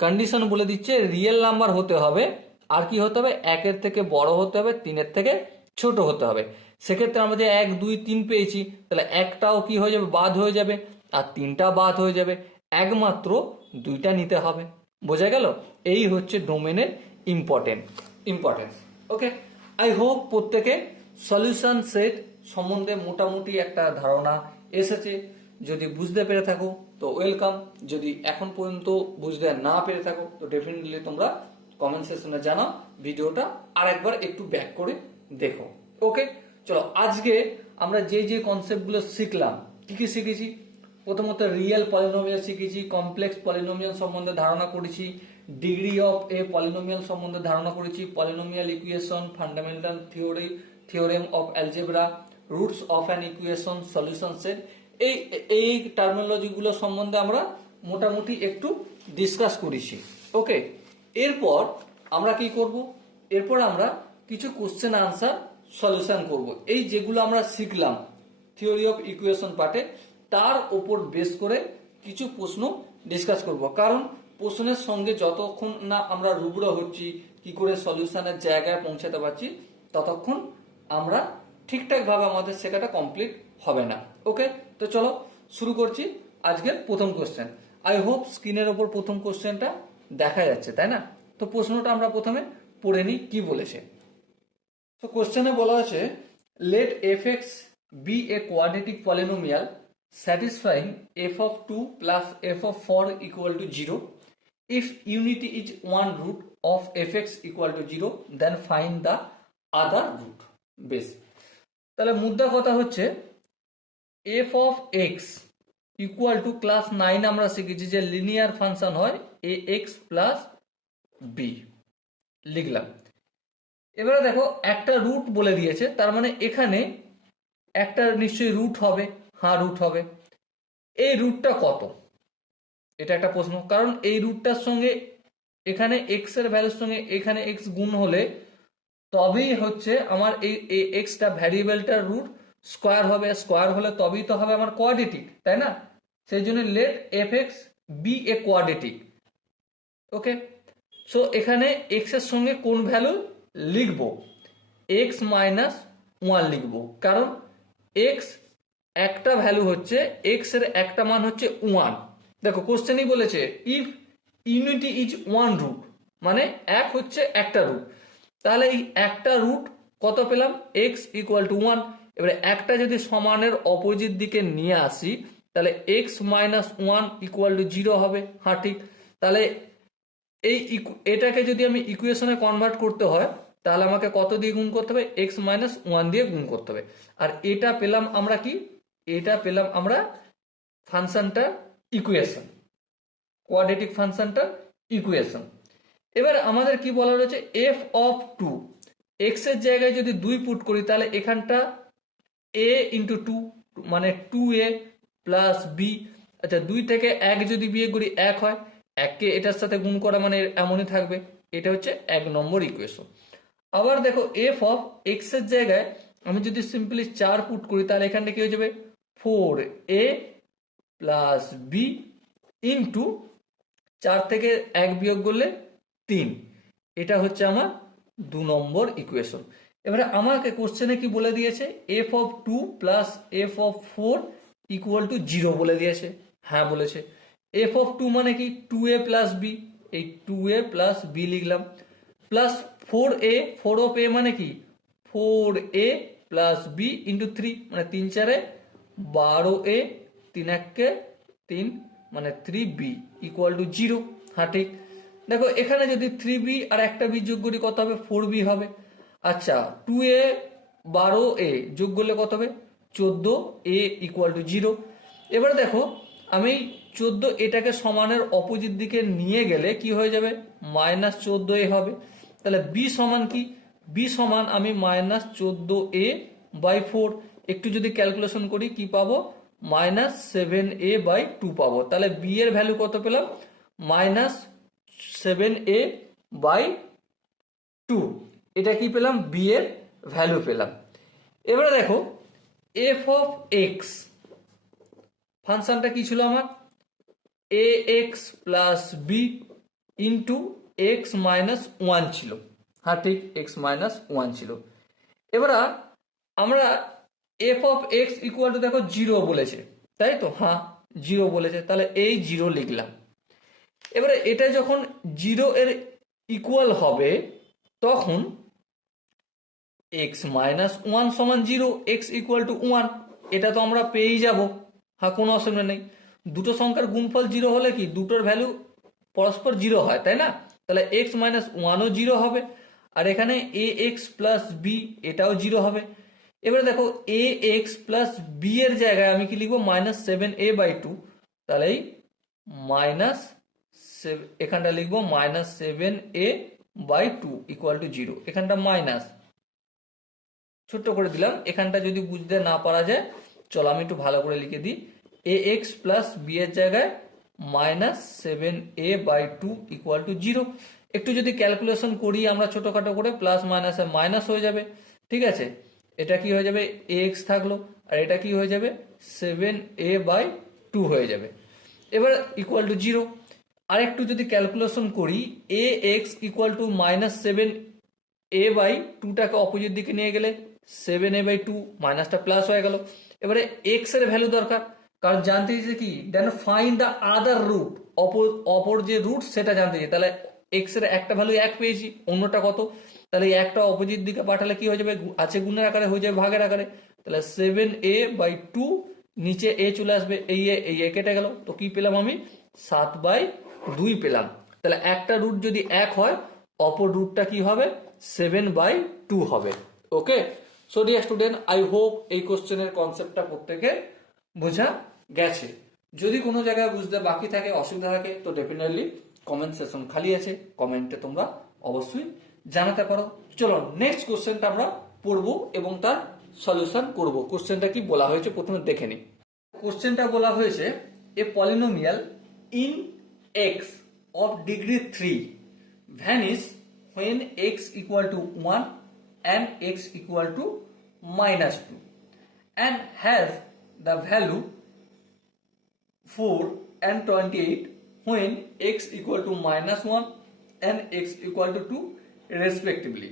কন্ডিশন বলে দিচ্ছে রিয়েল নাম্বার হতে হবে আর কি হতে হবে? 1-এর থেকে বড় হতে হবে, 3-এর থেকে ছোট হতে হবে। সেক্ষেত্রে আমরা যে 1, 2, 3 পেয়েছি, তাহলে একটাও কি হয়ে যাবে? বাদ হয়ে যাবে, আর 3টা বাদ হয়ে যাবে, একমাত্র 2টা নিতে হবে। বোঝা গেল? এই হচ্ছে ডোমেনের ইম্পর্টেন্স। ওকে, আই হোপ প্রত্যেকে সলিউশন সেট সম্বন্ধে মোটামুটি একটা ধারণা এসেছে। যদি বুঝতে পেরে থাকো তো ওয়েলকাম, যদি এখন পর্যন্ত বুঝতে না পেরে থাকো তো ডেফিনেটলি তোমরা কমেন্ট সেকশনে জানাও, ভিডিওটা আরেকবার একটু ব্যাক করে দেখো। ওকে, চলো আজকে আমরা যে কনসেপ্টগুলো শিখলাম, কি কি শিখেছি? প্রথমত রিয়েল পলিনোমিয়াল শিখেছি, কমপ্লেক্স পলিনোমিয়াল সম্বন্ধে ধারণা করেছি, ডিগ্রি অফ এ পলিনোমিয়াল সম্বন্ধে ধারণা করেছি, polynomial equation, fundamental theorem of algebra, roots of an equation, solution set. এই টার্মিনোলজিগুলো সম্বন্ধে আমরা মোটামুটি একটু ডিসকাস করেছি। ওকে, এরপর আমরা কি করব? এরপর আমরা কিছু কোশ্চেন আনসার সলিউশন করব। এই যেগুলো আমরা শিখলাম থিওরি অফ ইকুয়েশন পার্টে, তার উপর বেস করে কিছু প্রশ্ন ডিসকাস করব। কারণ প্রশ্নের সঙ্গে যতক্ষণ না আমরা রুবরো হচ্ছি, কি করে সলিউশনের জায়গায় পৌঁছাতে পারছি, ততক্ষণ আমরা ঠিকঠাকভাবে আমাদের শেখাটা কমপ্লিট হবে না। ওকে, তো চলো শুরু করছি আজকের প্রথম কোশ্চেন। আই হোপ স্ক্রিনের ওপর প্রথম কোশ্চেনটা দেখা যাচ্ছে, তাই না? তো প্রশ্নটা আমরা প্রথমে পড়ে নিই কি বলেছে। তো কোশ্চেনে বলা আছে let f x be a quadratic polynomial satisfying f of 2 plus f of 4 equal to 0. If unity is one root of fx equal to 0, then find the other root. বেশ, তাহলে মুদ্রা কথা হচ্ছে f of x equal to class 9 আমরা শিখেছি যে linear function হয় ax plus b, লিখলাম। এবারে দেখো একটা রুট বলে দিয়েছে, তার মানে এখানে একটা নিশ্চয়ই রুট হবে। হ্যাঁ, রুট হবে। এই রুটটা কত? এটা একটা প্রশ্ন, কারণ এই রুটটার সঙ্গে এখানে এক্স এর ভ্যালুর সঙ্গে এখানে এক্স গুণ হলে তবেই হচ্ছে আমার এই এক্সটা ভ্যারিয়েবলটার রুট স্কোয়ার হবে। স্কোয়ার হলে তবেই তো হবে আমার কোয়াড্রেটিক, তাই না? সেই জন্য late f x be a quadratic. Okay, so এখানে এক্স এর সঙ্গে কোন ভ্যালু লিখবো? এক্স মাইনাস 1 লিখবো, কারণ এক্স একটা ভ্যালু হচ্ছে, এক্স এর একটা মান হচ্ছে 1। দেখো কোশ্চেনই বলেছে if unity is one root, মানে এক হচ্ছে একটা রুট। তাহলে এই একটা রুট কত পেলাম? X equal to 1। এবারে একটা যদি সমানের অপোজিট দিকে নিয়ে আসি, তাহলে এক্স মাইনাস 1 ইকুয়াল টু 0 হবে। হ্যাঁ ঠিক, তাহলে এটাকে যদি আমি ইকুয়েশনে কনভার্ট করতে হয়, তাহলে আমাকে কত দিয়ে গুণ করতে হবে? এক্স মাইনাস 1 দিয়ে গুণ করতে হবে। আর এটা পেলাম আমরা কি? এটা পেলাম আমরা ফাংশনটা ইকুয়েশন, কোয়াড্রেটিক ফাংশনটা ইকুয়েশন। এবার আমাদের কি বলা রয়েছে? এফ অফ 2, এক্স এর জায়গায় যদি 2 পুট করি, তাহলে এখানটা এ ইন্টু 2 মানে 2a প্লাস বি। আচ্ছা, 2 থেকে 1 যদি বিয়ে করি 1 হয়, এককে এটার সাথে গুণ করা মানে এমনই থাকবে। এটা হচ্ছে 1 নম্বর ইকুয়েশন। আবার দেখো এফ অফ এক্স এর জায়গায় আমি যদি সিম্পলি 4 পুট করি তাহলে এখানটা কি হয়ে যাবে 4a প্লাস বি ইন্টু 4 থেকে 1 বিয়োগ করলে 3। এটা হচ্ছে আমার 2 নম্বর ইকুয়েশন। এবারে আমাকে কোশ্চেনে কি বলে দিয়েছে, F of 2 plus F of 4 equal to 0 বলে দিয়েছে। হ্যাঁ বলেছে। এফ অফ 2 মানে কি 2a প্লাস বি, এই 2a প্লাস বি লিখলাম, প্লাস 4a, 4 অফ a মানে কি 4a প্লাস বি ইন্টু 3 মানে 3 4 12a, 3 1 3 মানে 3b ইকুয়াল টু 0। হ্যাঁ ঠিক। দেখো এখানে যদি 3b আর একটা বি যোগ করি কত হবে 4b হবে। আচ্ছা 2a 12a যোগ করলে কত হবে 14a ইকুয়াল টু 0। এবার দেখো আমি 14 এটাকে সমানের অপোজিট দিকে নিয়ে গেলে কি হয়ে যাবে -14a হবে। তাহলে বি সমান কি, বি সমান আমি -14a/4, একটু যদি ক্যালকুলেশন করি কি পাবো -7a/2 পাবো। তাহলে বি এর ভ্যালু কত পেলাম -7a/2, এটা কি পেলাম বি এর ভ্যালু পেলাম। এবারে দেখো এফ অফ এক্স ফাংশনটা কি ছিল আমার A x plus B into x minus 1 ছিল। হ্যাঁ ঠিক, এক্স মাইনাস 1 ছিল। এবার আমরা F of x equal two দেখো 0 বলেছে, তাই তো? হ্যাঁ 0 বলেছে, তাহলে এই 0 লিখলাম। এবারে এটা যখন 0 এর ইকুয়াল হবে তখন এক্স মাইনাস 1 সমান 0, এক্স ইকুয়াল টু 1, এটা তো আমরা পেয়েই যাব। হ্যাঁ কোনো অসুবিধা নেই। দুটো সংখ্যার গুণফল 0 হলে কি দুটোর ভ্যালু পরস্পর 0 হয়, তাই না? তাহলে এক্স মাইনাস 1ও 0 হবে, আর এখানে এ এক্স প্লাস বি এটাও 0 হবে। এবারে দেখো এ এক্স প্লাস বি এর জায়গায় আমি কি লিখবো -7a/2, তাহলে এই মাইনাস এখানটা লিখবো -7a/2 ইকুয়াল টু 0, এখানটা মাইনাস ছোট্ট করে দিলাম। এখানটা যদি বুঝতে না পারা যায় চলো আমি একটু ভালো করে লিখে দিই, এ এক্স প্লাস বি এর জায়গায় -7a/2 ইকুয়াল টু 0। একটু যদি ক্যালকুলেশন করি আমরা ছোটখাটো করে প্লাস মাইনাসে মাইনাস হয়ে যাবে, ঠিক আছে? এটা কি হয়ে যাবে এ এক্স থাকলো, আর এটা কি হয়ে যাবে 7a/2 হয়ে যাবে। এবার ইকুয়াল টু 0। আর একটু যদি ক্যালকুলেশন করি এ এক্স ইকুয়াল টু -7a/2টাকে অপোজিট দিকে নিয়ে গেলে 7a/2 মাইনাসটা প্লাস হয়ে গেল। এবারে এক্স এর ভ্যালু দরকার, কারণ জানতে চাইছে কি then find the other root, অপর যে রুট সেটা জানতে চাই। তাহলে এক্স এর একটা ভ্যালু 1 পেয়েছি, অন্যটা কত, তাহলে একটা অপোজিট দিকে পাঠালে কি হয়ে যাবে আছে গুণের আকারে হয়ে যাবে ভাগের আকারে। তাহলে 7a/2 নিচে এ চলে আসবে, এই এ কেটে গেল, তো কি পেলাম আমি 7/2 পেলাম। তাহলে একটা রুট যদি 1 হয় অপর রুটটা কি হবে 7/2 হবে। Okay, so dear student, I hope এই কোশ্চেনের কনসেপ্টটা প্রত্যেকে বোঝা গেছে। যদি কোনো জায়গায় বুঝতে বাকি থাকে অসুবিধা থাকে তো ডেফিনেটলি কমেন্ট সেকশন খালি আছে, কমেন্টে তোমরা অবশ্যই জানাতে পারো। চলো নেক্সট কোশ্চেনটা আমরা পড়বো এবং তার সলিউশন করব। কোশ্চেনটা কি বলা হয়েছে প্রথমে দেখে নিই। কোশ্চেনটা বলা হয়েছে a polynomial in X of degree 3 vanish when x equal to 1 and x equal to -2 and has the value 4 and 28 when x equal to -1 and x equal to 2 respectively.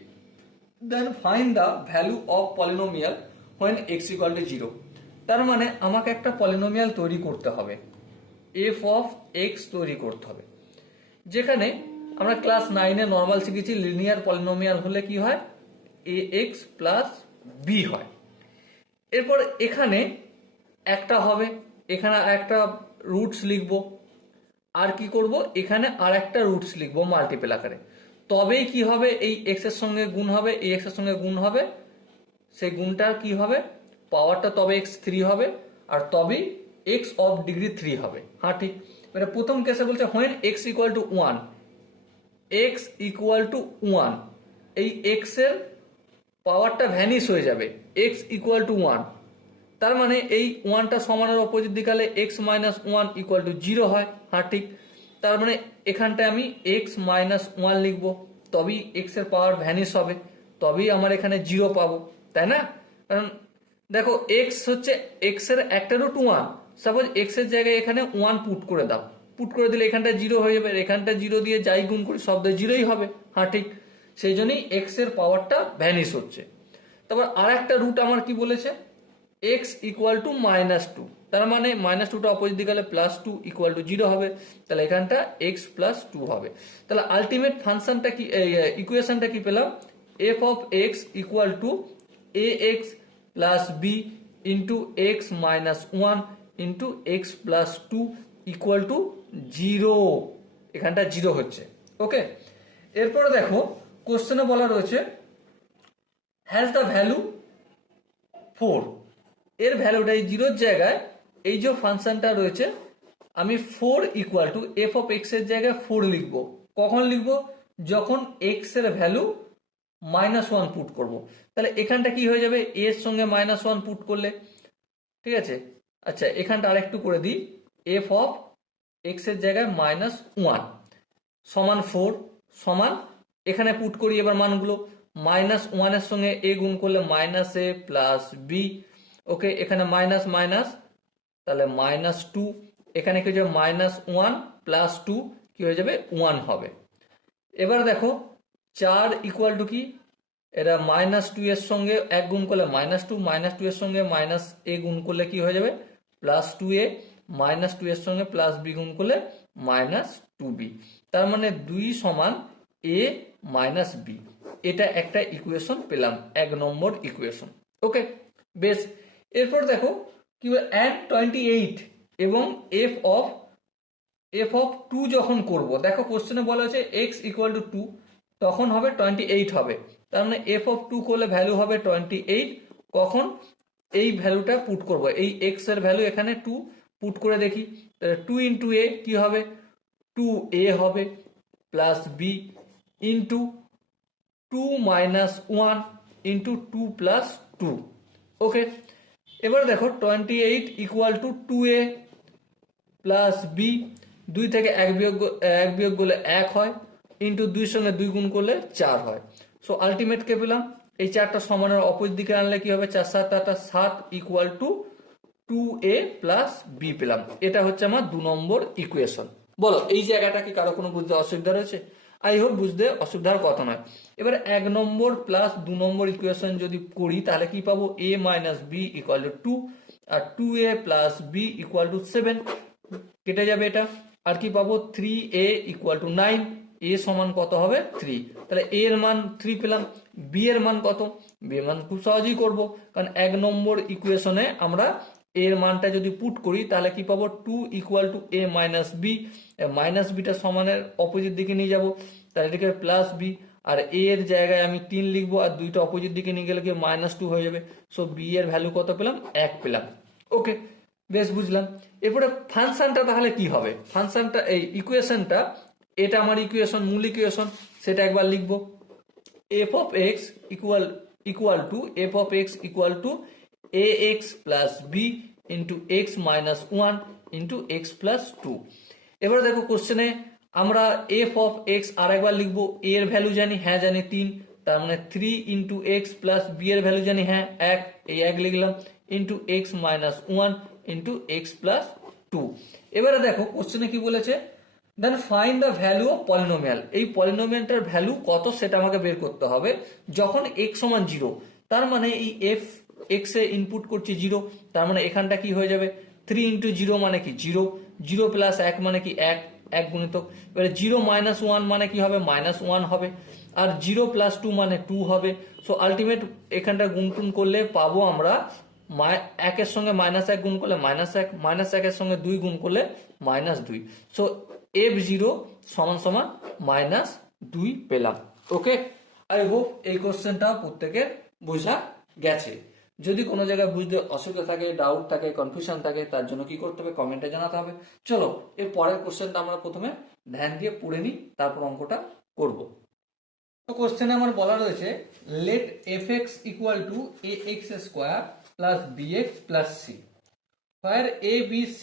Then find the value of polynomial when x equal to 0. তার মানে আমাকে একটা polynomial তৈরি করতে হবে, f of x তৈরি করতে হবে, যেখানে আমরা ক্লাস 9-এ নর্মাল শিখেছি লিনিয়ার পলিনোমিয়াল হলে কি হয় ax প্লাস b হয়। এরপর এখানে একটা হবে, এখানে একটা রুটস লিখবো, আর কি করব এখানে আর একটা রুটস লিখবো মাল্টিপল আকারে, তবেই কি হবে এই x এর সঙ্গে গুণ হবে, এই x এর সঙ্গে গুণ হবে, সেই গুণটা কি হবে পাওয়ারটা তবে x3 হবে, আর তবেই x অফ ডিগ্রি 3 হবে। হ্যাঁ ঠিক। মানে প্রথম কেসে বলছে when x equal to 1, x equal to 1, এই x এর পাওয়ারটা ভ্যানিশ হয়ে যাবে, x ইকুয়াল টু 1, তার মানে এই 1টা সমানের অপোজিট দিকে গেলে x মাইনাস 1 ইকুয়াল টু 0 হয়। হ্যাঁ ঠিক। তার মানে এখানটায় আমি এক্স মাইনাস ওয়ান লিখবো, তবেই এক্স এর পাওয়ার ভ্যানিশ হবে, তবেই আমার এখানে জিরো পাবো, তাই না? কারণ দেখো এক্স হচ্ছে এক্স এর একটা রুট ওয়ান, সাপোজ এক্স এর জায়গায় এখানে ওয়ান পুট করে দাও, পুট করে দিলে এখানটা জিরো হয়ে যাবে, এখানটা জিরো দিয়ে যাই গুণ করি শব্দ জিরোই হবে। হ্যাঁ ঠিক, সেই জন্যই এক্স এর পাওয়ারটা ভ্যানিশ হচ্ছে। তারপর আর একটা রুট আমার কি বলেছে, x equal to minus two, তার মানে মাইনাস টুটা অপোজিট দিকে গেলে plus two equal to zero হবে, তাহলে এখানটা এক্স প্লাস টু হবে। তাহলে আলটিমেট ফাংশনটা কি, ইকুয়েশনটা কি পেলাম, f of x equal to A x plus B into x minus one into x plus two equal to zero, এখানটা জিরো হচ্ছে। ওকে, এরপরে দেখো কোশ্চেনে বলা রয়েছে হ্যাজ দ্য ভ্যালু ফোর, এর ভ্যালুটা এই জিরোর জায়গায় এই যে ফাংশনটা রয়েছে আমি four equal to f of x এর জায়গায় ফোর লিখবো। কখন লিখবো, যখন এক্স এর ভ্যালু মাইনাস ওয়ান পুট করবো। তাহলে এখানটা কি হয়ে যাবে, এর সঙ্গে মাইনাস ওয়ান পুট করলে, ঠিক আছে। আচ্ছা এখানটা আরেকটু করে দিই, এফ অফ এক্স এর জায়গায় মাইনাস ওয়ান সমান ফোর সমান, এখানে পুট করি এবার মানগুলো, মাইনাস ওয়ানের সঙ্গে এ গুণ করলে মাইনাস এ প্লাস বি, ওকে এখানে মাইনাস মাইনাস তাহলে মাইনাস টু, এখানে কি হয়ে যাবে মাইনাস ওয়ান প্লাস টু কি হয়ে যাবে ওয়ান হবে। এবার দেখো চার ইকুয়াল টু কি, এরা মাইনাস টু এর সঙ্গে এক গুণ করলে মাইনাস টু, মাইনাস টু এর সঙ্গে মাইনাস এ গুণ করলে কি হয়ে যাবে plus two a, minus two এর সঙ্গে প্লাস বি গুণ করলে মাইনাস টু বি, তার মানে দুই সমান এ মাইনাস বি। এটা একটা ইকুয়েশন পেলাম, এক নম্বর ইকুয়েশন। ওকে বেশ, এরপর দেখো কি অ্যান্ড 28 এবং এফ অফ টু যখন করব, দেখো কোশ্চেনে বলা হয়েছে এক্স ইকুয়াল টু টু, তখন হবে 28 হবে, তার মানে এফ অফ টু করলে ভ্যালু হবে 28, কখন এই ভ্যালুটা পুট করব, এই এক্স এর ভ্যালু এখানে টু পুট করে দেখি, তাহলে টু ইন্টু এ কি হবে, টু এ হবে plus B into two minus one into two plus two. Okay, এবার দেখো 28 equal to two A plus B, দুই থেকে এক বিয়োগ করলে এক হয়, ইন্টু দুই সঙ্গে দুই গুণ করলে চার হয়। সো আলটিমেট কে পেলাম, এই চারটা সমানের অপোজিট দিকে আনলে কি হবে, চার সাত আটা সাত equal to two A plus b পেলাম। এটা হচ্ছে আমার দু নম্বর ইকুয়েশন। বলো এই জায়গাটা কি কারো কোনো বুঝতে অসুবিধা রয়েছে? আই হোপ বুঝতে অসুবিধার কথা নয়। এবার এক নম্বর প্লাস দু নম্বর ইকুয়েশন যদি করি তাহলে কি পাবো, A minus B equal to two, আর two A plus B equal to seven, কেটে যাবে এটা, আর কি পাবো three A equal to nine, A সমান কত হবে থ্রি, তাহলে এ এর মান থ্রি পেলাম। বি এর মান কত, বি এর মান খুব সহজেই করব, কারণ এক নম্বর ইকুয়েশনে আমরা এর মানটা যদি পুট করি তাহলে কি পাবো, two equal to a minus b, minus বিটা সমানের অপোজিট দিকে নিয়ে যাব, তাহলে এটাকে প্লাস বি, আর এ এর জায়গায় আমি তিন লিখবো, আর দুইটা অপোজিট দিকে নিয়ে গেলে কি মাইনাস টু হয়ে যাবে। সো বি এর ভ্যালু কত পেলাম, এক পেলাম। ওকে বেশ বুঝলাম। এরপরে ফাংশনটা তাহলে কি হবে, ফাংশনটা এই ইকুয়েশনটা, এটা আমার ইকুয়েশন মূল ইকুয়েশন, সেটা একবার লিখবো, f of x equal to f of x equal to A x plus B into x minus one into x plus two. এবার দেখো কোশ্চেনে আমরা এফ অফ এক্স আর একবার লিখবো, এ এর ভ্যালু জানি, হ্যাঁ জানি তিন, তার মানে three into x plus b এর ভ্যালু জানি, হ্যাঁ এক, এই এক লিখলাম, into x minus one into x plus two. এবারে দেখো কোশ্চেনে কি বলেছে, then find the value of polynomial, এই পলিনোমিয়ালটার ভ্যালু কত সেটা আমাকে বের করতে হবে যখন এক্স সমান জিরো, তার মানে এই এফ এক্স এ ইনপুট করছি জিরো, তার মানে এখানটা কি হয়ে যাবে, থ্রি ইন্টু জিরো মানে কি জিরো, জিরো প্লাস এক মানে কি এক, এক গুণিতক, এবারে জিরো মাইনাস ওয়ান মানে কি হবে, মাইনাস ওয়ান হবে, আর জিরো প্লাস টু মানে টু হবে। সো আলটিমেট এখানটা গুণ টুন করলে পাবো আমরা একের সঙ্গে মাইনাস এক গুণ করলে মাইনাস এক, মাইনাস একের সঙ্গে দুই গুণ করলে মাইনাস দুই। সো এফ জিরো সমান সমান মাইনাস দুই পেলাম। ওকে, আই হোপ এই কোশ্চেনটা প্রত্যেকের বোঝা গেছে। যদি কোনো জায়গায় বুঝতে অসুবিধা থাকে, ডাউট থাকে, কনফিউশন থাকে, তার জন্য কি করতে হবে, কমেন্টে জানাতে হবে। চলো এর পরের কোশ্চেনটা আমরা প্রথমে ধ্যান দিয়ে পড়ে নিই, তারপর অঙ্কটা করব। তো কোশ্চেনে আমার বলা রয়েছে let f x equal to A x square plus B x plus c, where a b c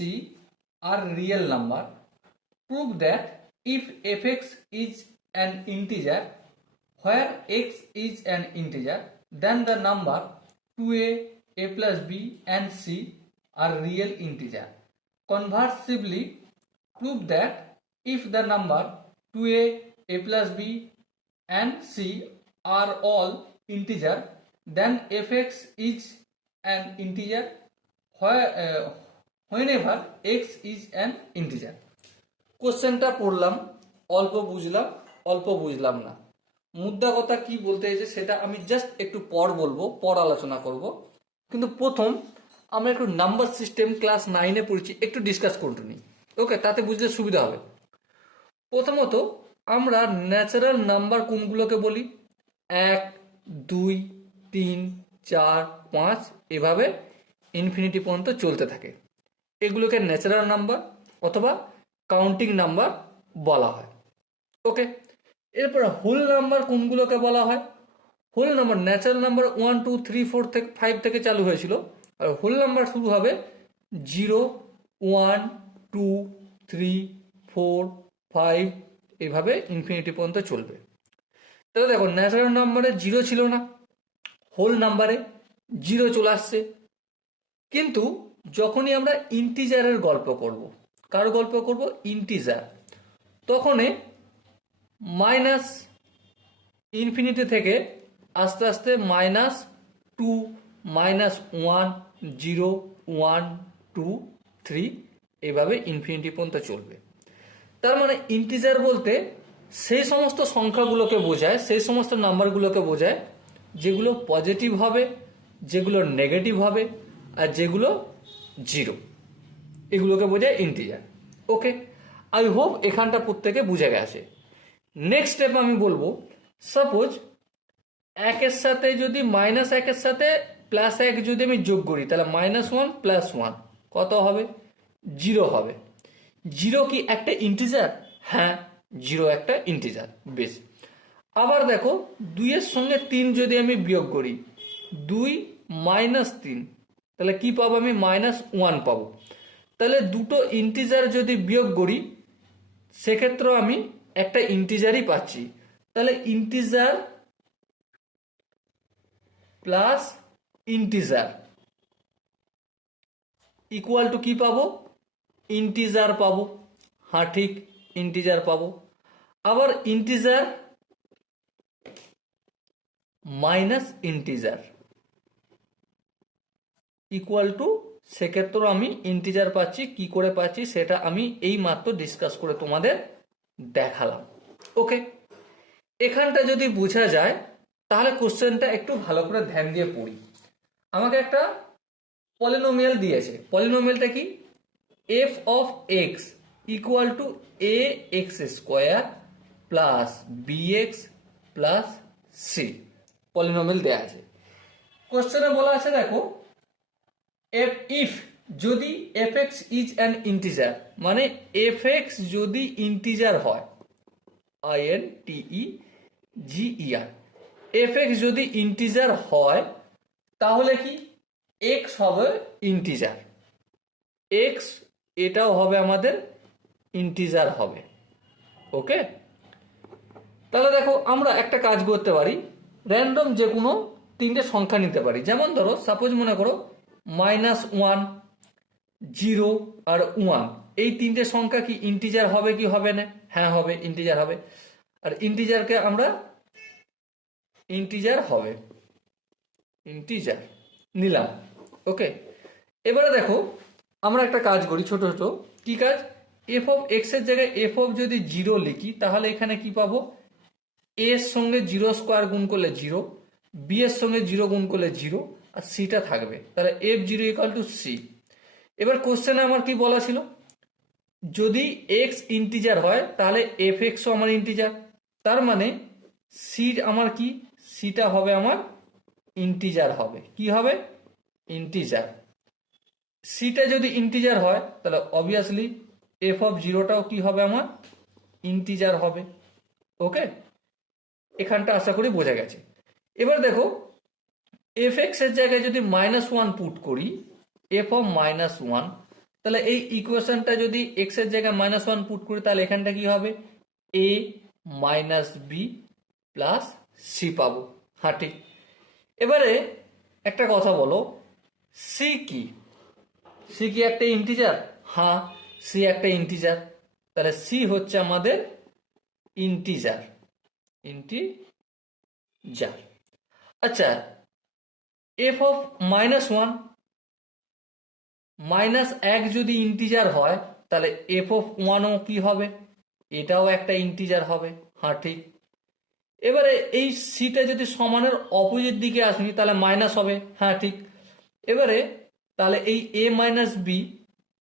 are real number, prove that if fx is an integer where x is an integer then the number 2a, a plus b and c are real integer. Conversely, prove that if the number 2a, a plus b and c are all integer then fx is an integer whenever x is an integer. কোশ্চেনটা পড়লাম, অল্প বুঝলাম না, মুদ্রা কথা কি বলতে চাইছে সেটা আমি জাস্ট একটু পর আলোচনা করব। কিন্তু প্রথম আমরা একটু নাম্বার সিস্টেম ক্লাস 9-এ পড়েছি, একটু ডিসকাস করতে নিই। ওকে, তাতে বুঝতে সুবিধা হবে। প্রথমত আমরা ন্যাচারাল নাম্বার কোনগুলোকে বলি? 1, 2, 3, 4, 5 এভাবে ইনফিনিটি পর্যন্ত চলতে থাকে। এগুলোকে ন্যাচারাল নাম্বার অথবা কাউন্টিং নাম্বার বলা হয়। ওকে, এরপর হোল নাম্বার কোনগুলোকে বলা হয়? হোল নাম্বার ন্যাচারাল নাম্বার 1, 2, 3, 4 থেকে 5 থেকে চালু হয়েছিল, আর হোল নাম্বার শুরু হবে 0, 1, 2, 3, 4, 5 এইভাবে ইনফিনিটি পর্যন্ত চলবে। তাহলে দেখো ন্যাচারাল নাম্বারে 0 ছিল না, হোল নাম্বারে 0 চলে আসছে। কিন্তু যখনই আমরা ইন্টিজারের গল্প করব, কার গল্প করব? ইন্টিজার, তখন মাইনাস ইনফিনিটি থেকে আস্তে আস্তে -2, -1, 0, 1, 2, 3 এভাবে ইনফিনিটি পর্যন্ত চলবে। তার মানে ইন্টিজার বলতে সেই সমস্ত সংখ্যাগুলোকে বোঝায়, সেই সমস্ত নাম্বারগুলোকে বোঝায় যেগুলো পজিটিভ হবে, যেগুলো নেগেটিভ হবে, আর যেগুলো 0, এগুলোকে বোঝায় ইন্টিজার। ওকে, আই হোপ এখানটা প্রত্যেকে বুঝে গেছে। নেক্সট স্টেপ আমি বলবো, সাপোজ 1-এর সাথে যদি -1-এর সাথে +1 যদি আমি যোগ করি তাহলে -1 + 1 কত হবে? 0 হবে। 0 কি একটা ইন্টিজার? হ্যাঁ, 0 একটা ইন্টিজার। বেশ, আবার দেখো 2-এর সঙ্গে 3 যদি আমি বিয়োগ করি, 2 - 3 তাহলে কি পাবো? আমি -1 পাবো। তাহলে দুটো ইন্টিজার যদি বিয়োগ করি সেক্ষেত্রে আমি একটা ইন্টিজারই পাচ্ছি। তাহলে integer plus integer equal to কি পাবো? ইন্টিজার পাবো। হ্যাঁ ঠিক, ইন্টিজার পাবো। আবার integer minus integer equal to, সেক্ষেত্রে আমি ইন্টিজার পাচ্ছি। কি করে পাচ্ছি সেটা আমি এই মাত্র ডিসকাস করে তোমাদের দেখালাম। ওকে, এখানটা যদি বোঝা যায় তাহলে কোশ্চেনটা একটু ভালো করে ধ্যান দিয়ে পড়ি। আমাকে একটা পলিনোমিয়াল দিয়েছে। পলিনোমিয়ালটা কি? f of x equal to ax² plus bx plus c polynomial দেওয়া আছে। কোশ্চেনে বলা আছে দেখো, if যদি fx ইজ অ্যান ইন্টিজার, মানে fx যদি ইন্টিজার হয়, integer, fx যদি ইন্টিজার হয় তাহলে কি x হবে ইন্টিজার, x এটাও হবে আমাদের ইন্টিজার হবে। ওকে, তাহলে দেখো আমরা একটা কাজ করতে পারি, র্যান্ডম যে কোনো 3টে সংখ্যা নিতে পারি। যেমন ধরো সাপোজ মনে করো -1, 0 আর 1, এই 3টে সংখ্যা কি ইন্টিজার হবে কি হবে না? হ্যাঁ হবে, ইন্টিজার হবে। আর ইন্টিজারকে আমরা ইন্টিজার হবে, ইন্টিজার নিলাম। ওকে, এবারে দেখো আমরা একটা কাজ করি ছোট ছোট। কি কাজ? f of x এর জায়গায় f of যদি 0 লিখি তাহলে এখানে কি পাবো? a এর সঙ্গে 0² গুণ করলে 0, b এর সঙ্গে 0 গুণ করলে 0, আর c টা থাকবে। তাহলে f0 = c। এবার কোশ্চেনে আমার কি বলা ছিল? যদি x ইন্টিজার হয় তাহলে fx ও আমার ইন্টিজার, তার মানে c আমার কি? c টা হবে আমার ইন্টিজার হবে। কি হবে? ইন্টিজার। c টা যদি ইন্টিজার হয় তাহলে অবভিয়াসলি f of 0টাও কি হবে? আমার ইন্টিজার হবে। ওকে, এখানটা আশা করি বোঝা গেছে। এবার দেখো fx এর জায়গায় যদি -1 পুট করি, f of -1, তাহলে এই ইকুয়েশনটা যদি এক্স এর জায়গায় -1 পুট করি তাহলে এখানটা কি হবে, a minus b plus c পাবো। হ্যাঁ ঠিক। এবারে একটা কথা বলো, সি কি? সি কি একটা ইন্টিজার? হ্যাঁ, সি একটা ইন্টিজার। তাহলে সি হচ্ছে আমাদের ইন্টিজার। ইন্টিজার। আচ্ছা, এফ অফ -1 -1 যদি ইন্টিজার হয় তাহলে এফ অফ 1ও কি হবে? এটাও একটা ইন্টিজার হবে। হ্যাঁ ঠিক। এবারে এই সিটা যদি সমানের অপোজিট দিকে আসনি তাহলে মাইনাস হবে। হ্যাঁ ঠিক। এবারে তাহলে এই এ মাইনাস বি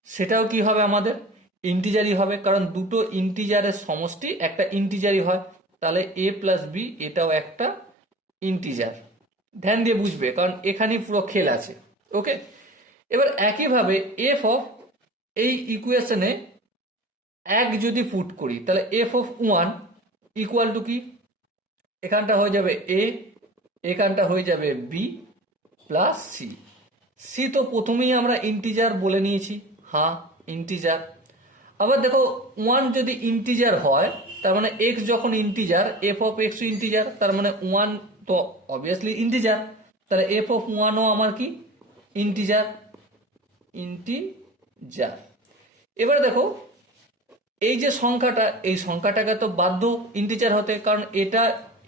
সেটাও কি হবে আমাদের ইন্টিজারই হবে, কারণ দুটো ইন্টিজারের সমষ্টি একটা ইন্টিজারই হয়। তাহলে এ প্লাস বি এটাও একটা ইন্টিজার। ধ্যান দিয়ে বুঝবে কারণ এখানেই পুরো খেল আছে। ওকে, এবার একইভাবে এফ অফ এই ইকুয়েশনে 1 যদি পুট করি তাহলে এফ অফ 1 ইকুয়াল টু কি, এখানটা হয়ে যাবে এ, এখানটা হয়ে যাবে বি প্লাস সি। সি তো প্রথমেই আমরা ইন্টিজার বলে নিয়েছি। হ্যাঁ ইন্টিজার। আবার দেখো 1 যদি ইন্টিজার হয় তার মানে এক্স যখন integer, F of x integer, তার মানে 1 তো অবভিয়াসলি ইন্টিজার। তাহলে এফ অফ 1ও আমার কি ইন্টিজার। ইন্টিজার। এবারে দেখো এই যে সংখ্যাটা, এই সংখ্যাটাকে তো বাধ্য ইন্টিজার হতে, কারণ এটা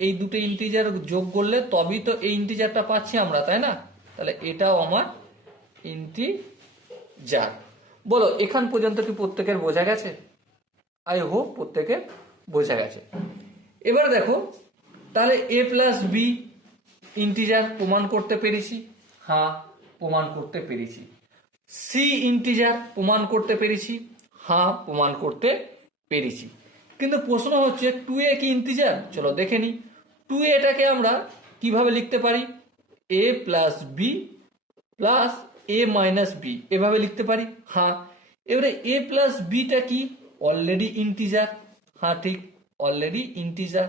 এই দুটো ইন্টিজার যোগ করলে তবেই তো এই ইন্টিজারটা পাচ্ছি আমরা, তাই না? তাহলে এটাও আমার ইন্টিজার। বলো এখান পর্যন্ত কি প্রত্যেকের বোঝা গেছে? আই হোপ প্রত্যেকের বোঝা গেছে। এবার দেখো তাহলে এ প্লাস বি ইন্টিজার প্রমাণ করতে পেরেছি। হ্যাঁ প্রমাণ করতে পেরেছি। সি ইন্টিজার প্রমাণ করতে পেরেছি। হ্যাঁ প্রমাণ করতে পেরেছি। কিন্তু প্রশ্ন হচ্ছে 2a কি ইন্টিজার? চলো দেখে নিই। 2a এটাকে আমরা কিভাবে লিখতে পারি? a plus B plus a minus b এভাবে লিখতে পারি। হ্যাঁ। এবারে এ প্লাস বিটা কি? Already integer. হ্যাঁ ঠিক, অলরেডি ইন্টিজার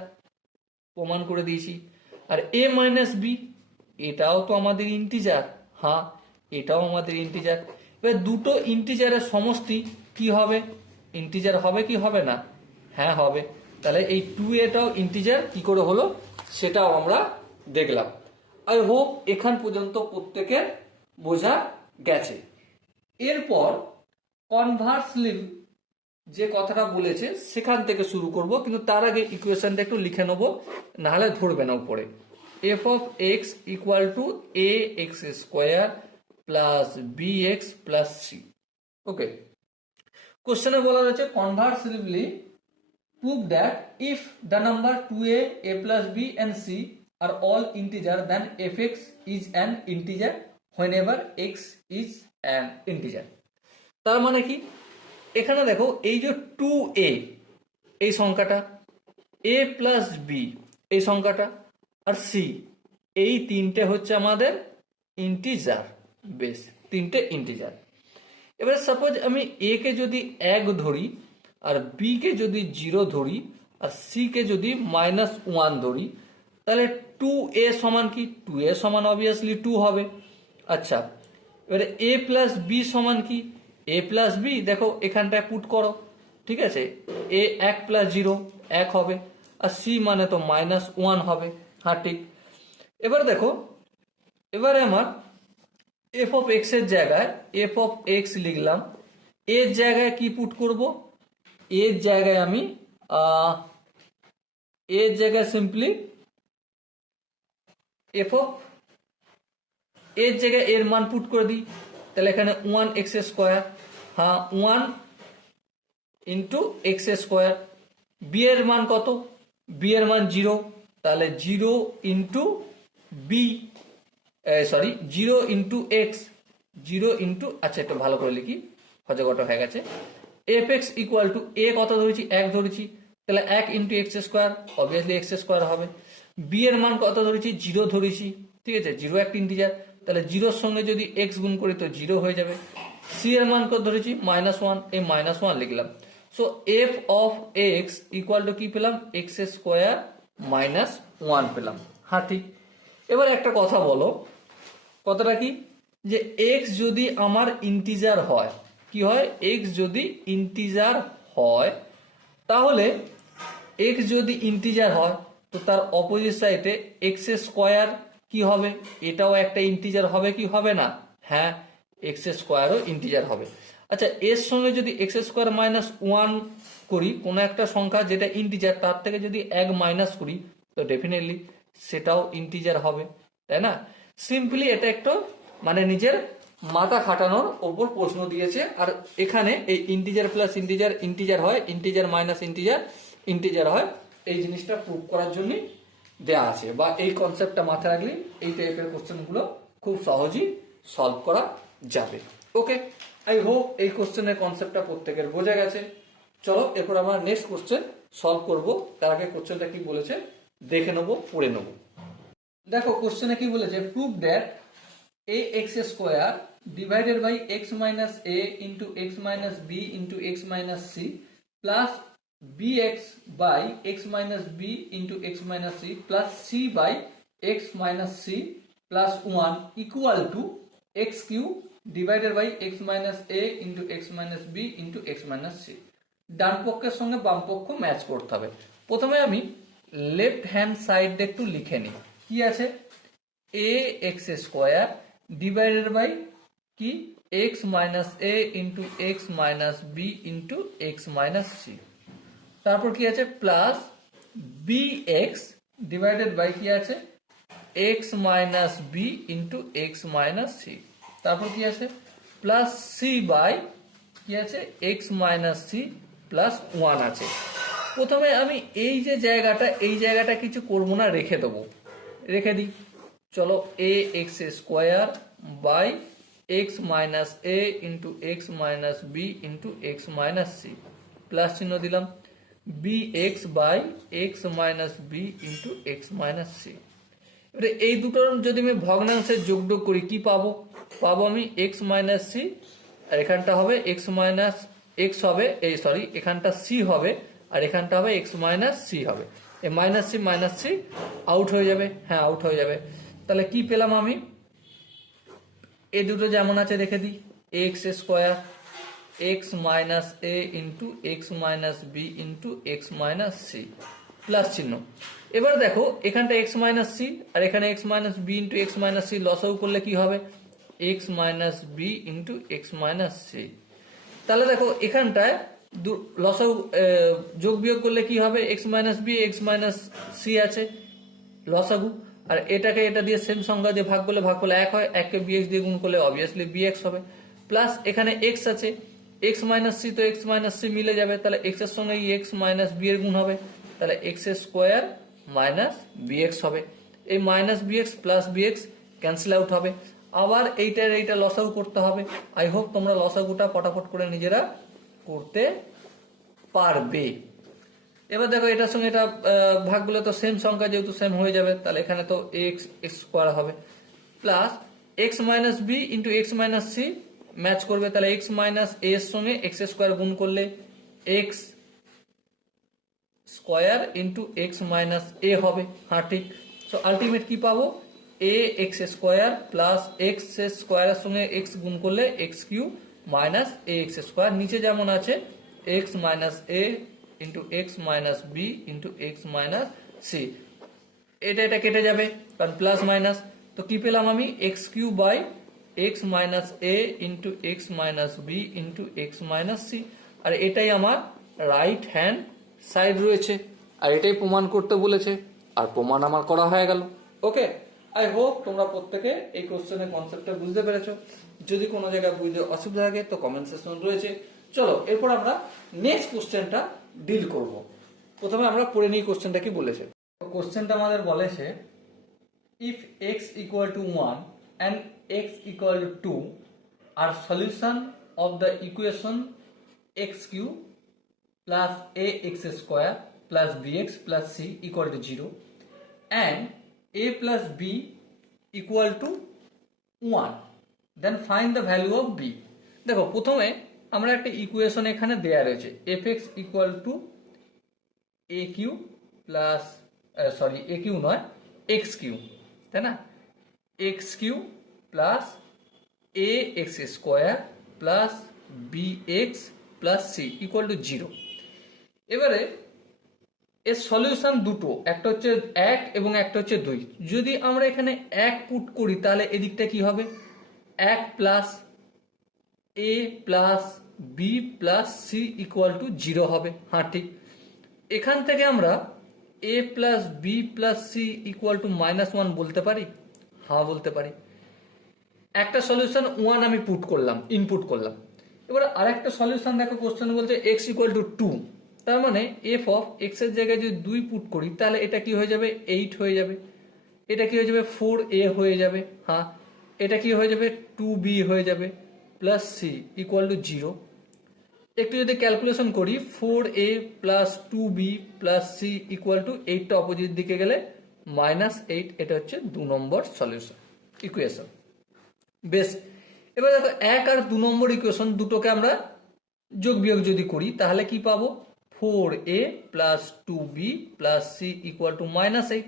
প্রমাণ করে দিয়েছি। আর এ মাইনাস বি এটাও তো আমাদের ইন্টিজার। হ্যাঁ এটাও আমাদের ইন্টিজার। এবার দুটো ইন্টিজারের সমষ্টি কি হবে? ইন্টিজার হবে কি হবে না? হ্যাঁ হবে। তাহলে এই 2aটাও ইন্টিজার কি করে হলো সেটাও আমরা দেখলাম। আই হোপ এখান পর্যন্ত প্রত্যেকের বোঝা গেছে। এরপর কনভার্সলি যে কথাটা বলেছে সেখান থেকে শুরু করব, কিন্তু তার আগে ইকুয়েশনটা একটু লিখে নেবো, নাহলে ধরবে না উপরে। F of x equal to A x square plus B x plus C. Okay, কোশ্চেনে বলা রয়েছে conversely prove that if the number 2a, a plus b and c are all integer then fx is an integer whenever x is an integer। তার মানে কি? এখানে দেখো এই যে 2a এই সংখ্যাটা, a প্লাস বি এই সংখ্যাটা, আর সি, এই তিনটে হচ্ছে আমাদের ইন্টিজার। বেশ, তিনটে ইন্টিজার। এবারে সাপোজ আমি এ কে যদি 1 ধরি, আর বি কে যদি 0 ধরি, আর সি কে যদি -1 ধরি, তাহলে 2a সমান কি? 2a সমান অবভিয়াসলি 2 হবে। আচ্ছা, এবারে এ প্লাস বি সমান কি? এ প্লাস বি দেখো এখানটায় পুট করো, ঠিক আছে? এ 1 প্লাস 0 1 হবে, আর সি মানে তো -1 হবে। হ্যাঁ ঠিক। এবার দেখো, এবারে আমার এফ অফ এক্স এর জায়গায় এফ অফ এক্স লিখলাম, এর জায়গায় কি পুট করব? এর জায়গায় আমি এর জায়গায় সিম্পলি এফ অফ এর জায়গায় এর মান পুট করে দিই, তাহলে এখানে 1x স্কোয়ার। হ্যাঁ 1 ইন্টু এক্স স্কোয়ার। বি এর মান কত? বি এর মান 0, তাহলে 0 into b, sorry 0 into x, 0 into, আচ্ছা একটু ভালো করে লিখি, হজগটা হয়ে গেছে। F x equal to a কত ধরেছি? 1 ধরেছি, তাহলে 1 into x square, obviously x square হবে। বি এর মান কত ধরেছি? 0 ধরেছি, ঠিক আছে? 0 একটা ইন্টিজার, তাহলে 0-র সঙ্গে যদি এক্স গুণ করি তো 0 হয়ে যাবে। সি এর মান কত ধরেছি? -1, এই -1 লিখলাম। So F of x equal to কি পেলাম? এক্স স্কোয়ার -1 পেলাম। হ্যাঁ ঠিক। এবার একটা কথা বলো, কথাটা কি? যে এক্স যদি আমার ইন্টিজার হয় কি হয়, এক্স যদি ইন্টিজার হয় তাহলে এক্স যদি ইন্টিজার হয় তো তার অপোজিট সাইডে এক্স স্কোয়ার কি হবে, এটাও একটা ইন্টিজার হবে কি হবে না, হ্যাঁ এক্স স্কোয়ারও ইন্টিজার হবে। আচ্ছা এর সঙ্গে যদি এক্স স্কোয়ার মাইনাস ওয়ান করি, কোনো একটা সংখ্যা যেটা ইন্টিজার তার থেকে যদি এক মাইনাস করি তো ডেফিনেটলি সেটাও ইন্টিজার হবে, তাই না? সিম্পলি এটা একটু মানে নিজের মাথা খাটানোর ওপর প্রশ্ন দিয়েছে। আর এখানে এই ইন্টিজার প্লাস ইন্টিজার ইন্টিজার হয়, ইন্টিজার মাইনাস ইন্টিজার ইন্টিজার হয়, এই জিনিসটা প্রুভ করার জন্যই দেয়া আছে, বা এই কনসেপ্টটা মাথায় রাখলে এই টাইপের কোশ্চেনগুলো খুব সহজেই সলভ করা যাবে। ওকে, আই হোপ এই কোশ্চেনের কনসেপ্টটা প্রত্যেকের বোঝা গেছে। চলো এরপর আমরা নেক্সট কোশ্চেন সলভ করব। তার আগে কোশ্চেনটা কি বলেছে দেখে নেবো, পড়ে নেবো। দেখো কোশ্চেনে কি বলেছে, prove that a x square divided by x minus a into x minus b into x minus c plus bx by x minus b into x minus c plus c by x minus c plus 1 equal to x cube divided by x minus a into x minus b into x minus c। ডান পক্ষের সঙ্গে বাম পক্ষ match করতে হবে। প্রথমে আমি left hand side একটু লিখে নিই, কি আছে, a x square divided by কি x minus a into x minus B into x minus c, তারপর কি আছে প্লাস bx ডিভাইডেড বাই কি আছে x minus B into x minus c, তারপর কি আছে প্লাস সি বাই কি আছে x minus C plus one আছে। প্রথমে আমি এই যে জায়গাটা, এই জায়গাটা কিছু করবো না, রেখে দেবো, রেখে দিই। চলো A x square by X minus A into x minus B into x minus C, plus চিহ্ন দিলাম, B X by X minus B into x minus C. এবারে এই দুটোর যদি আমি ভগ্নাংশের যোগযোগ করি কি পাবো, পাবো আমি এক্স মাইনাস সি, আর এখানটা হবে এক্স মাইনাস এক্স হবে, এই সরি এখানটা সি হবে, আর এখানটা হবে এক্স মাইনাস সি হবে। এই মাইনাস সি আউট হয়ে যাবে, হ্যাঁ আউট হয়ে যাবে। তাহলে কি পেলাম আমি, এই দুটো যেমন আছে রেখে দিই, X square X minus A into x minus B into x minus C, plus চিহ্ন। এবার দেখো এখানটা এক্স মাইনাস সি আর এখানে X minus B into x minus C লসাগু করলে কি হবে, X minus B into x minus C. তাহলে দেখো এখানটায় লসাগু যোগ বিয়োগ করলে কি হবে, X minus B X minus C আছে লসাগু, আর এটাকে এটা দিয়ে সেম সংখ্যা দিয়ে ভাগ করলে এক হয়, এককে বিএক্স দিয়ে গুণ করলে অবভিয়াসলি বিএক্স হবে, প্লাস এখানে এক্স আছে, এক্স মাইনাস সি তো এক্স মাইনাস সি মিলে যাবে, তাহলে এক্স এর সঙ্গে এক্স মাইনাস বি এর গুণ হবে, তাহলে এক্স স্কোয়ার মাইনাস বিএক্স হবে। এই minus bx plus bx cancel out হবে। আবার এইটা লসাগু করতে হবে। আই হোপ তোমরা লসাগুটা ফটাফট করে নিজেরা করতে পারবে। এবার দেখো এটার সঙ্গে এটা ভাগ করলে তো সেম সংখ্যা যেহেতু সেম হয়ে যাবে, তাহলে এখানে তো এক্স এক্স স্কোয়ার হবে, plus x minus B into x minus c match করবে, তাহলে এক্স মাইনাস এ এর সঙ্গে এক্স স্কোয়ার গুণ করলে X square into x minus A হবে, হ্যাঁ ঠিক। সো আলটিমেট কি পাবো, A x square plus X স্কোয়ারের সঙ্গে এক্স গুণ করলে X cube minus A x square, নিচে যেমন আছে X minus A into x minus B into x minus C, এটা কেটে যাবে কারণ প্লাস মাইনাস। তো কি পেলাম আমি, X cube by X minus A into x minus B into x minus C, আর এটাই আমার রাইট হ্যান্ড সাইড রয়েছে, আর এটাই প্রমাণ করতে বলেছে, আর প্রমাণ আমার করা হয়ে গেল। ওকে, আই হোপ তোমরা প্রত্যেকে এই কোশ্চেনের কনসেপ্টটা বুঝতে পেরেছো। যদি কোনো জায়গায় বুঝতে অসুবিধা থাকে তো কমেন্ট সেকশন রয়েছে। চলো এরপর আমরা নেক্সট কোশ্চেনটা ডিল করব। প্রথমে আমরা পড়ে নিই কোশ্চেনটা কি বলেছে। কোশ্চেনটা আমাদের বলেছে, if x equal to 1 and x equal to 2 are solution of the equation x cube plus ax square plus bx plus c equal to 0 and a plus b equal to 1, then find the value of b। দেখো প্রথমে আমরা একটা equation এখানে দেয়া রয়েছে, fx equal to a cube plus sorry a cube নয় x cube, তাই না, x cube plus a x square plus B x plus C equal to 0। এবারে এর সলিউশন দুটো, একটা হচ্ছে 1 এবং একটা হচ্ছে 2। যদি আমরা এখানে 1 পুট করি তাহলে এদিকটা কি হবে, 1 plus A plus B plus C equal to 0 হবে। হ্যাঁ ঠিক। এখান থেকে আমরা A plus B plus C equal to -1 বলতে পারি। হ্যাঁ বলতে পারি। একটা সলিউশন 1 আমি পুট করলাম, ইনপুট করলাম। এবার আরেকটা সলিউশন দেখো, কোশ্চেন বলছে x ইকুয়াল টু 2। তার মানে এফ অফ এক্স এর জায়গায় যদি 2 পুট করি তাহলে এটা কি হয়ে যাবে, 8 হয়ে যাবে। এটা কি হয়ে যাবে, 4a হয়ে যাবে। হ্যাঁ, এটা কি হয়ে যাবে, 2b হয়ে যাবে প্লাস সি ইকুয়াল টু 0। একটু যদি ক্যালকুলেশন করি, 4a plus 2b plus C equal to 8টা অপোজিট দিকে গেলে -8। এটা হচ্ছে 2 নম্বর সলিউশন ইকুয়েশন। বেশ, এবার দেখো 1 আর 2 নম্বর ইকুয়েশন দুটোকে আমরা যোগ বিয়োগ যদি করি তাহলে কি পাবো, 4a plus 2b plus C equal to -8।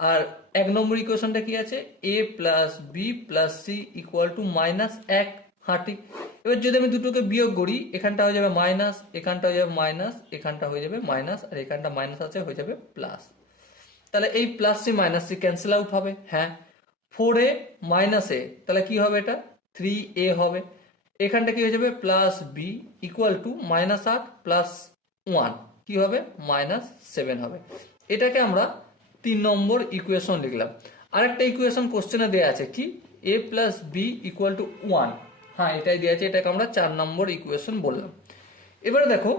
আর 1 নম্বর ইকুয়েশনটা কি আছে, a plus B plus C equal to -1। হ্যাঁ ঠিক। এবার যদি আমি দুটোকে বিয়োগ করি, এখানটা হয়ে যাবে মাইনাস, এখানটা হয়ে যাবে মাইনাস, এখানটা হয়ে যাবে মাইনাস, আর এখানটা মাইনাস আছে হয়ে যাবে প্লাস। তাহলে এই plus c minus c cancel out হবে। হ্যাঁ, 4a মাইনাস এ, তাহলে কি হবে, এটা 3a হবে। এখানটা কি হয়ে যাবে, plus B equal to -8 plus 1 কি হবে, -7 হবে। এটাকে আমরা 3 নম্বর ইকুয়েশন লিখলাম। আরেকটা ইকুয়েশন কোশ্চেনে দেওয়া আছে কি, a plus B equal to 1। হ্যাঁ, এটাই দেওয়া আছে, এটাকে আমরা 4 নম্বর ইকুয়েশন বললাম। এবারে দেখো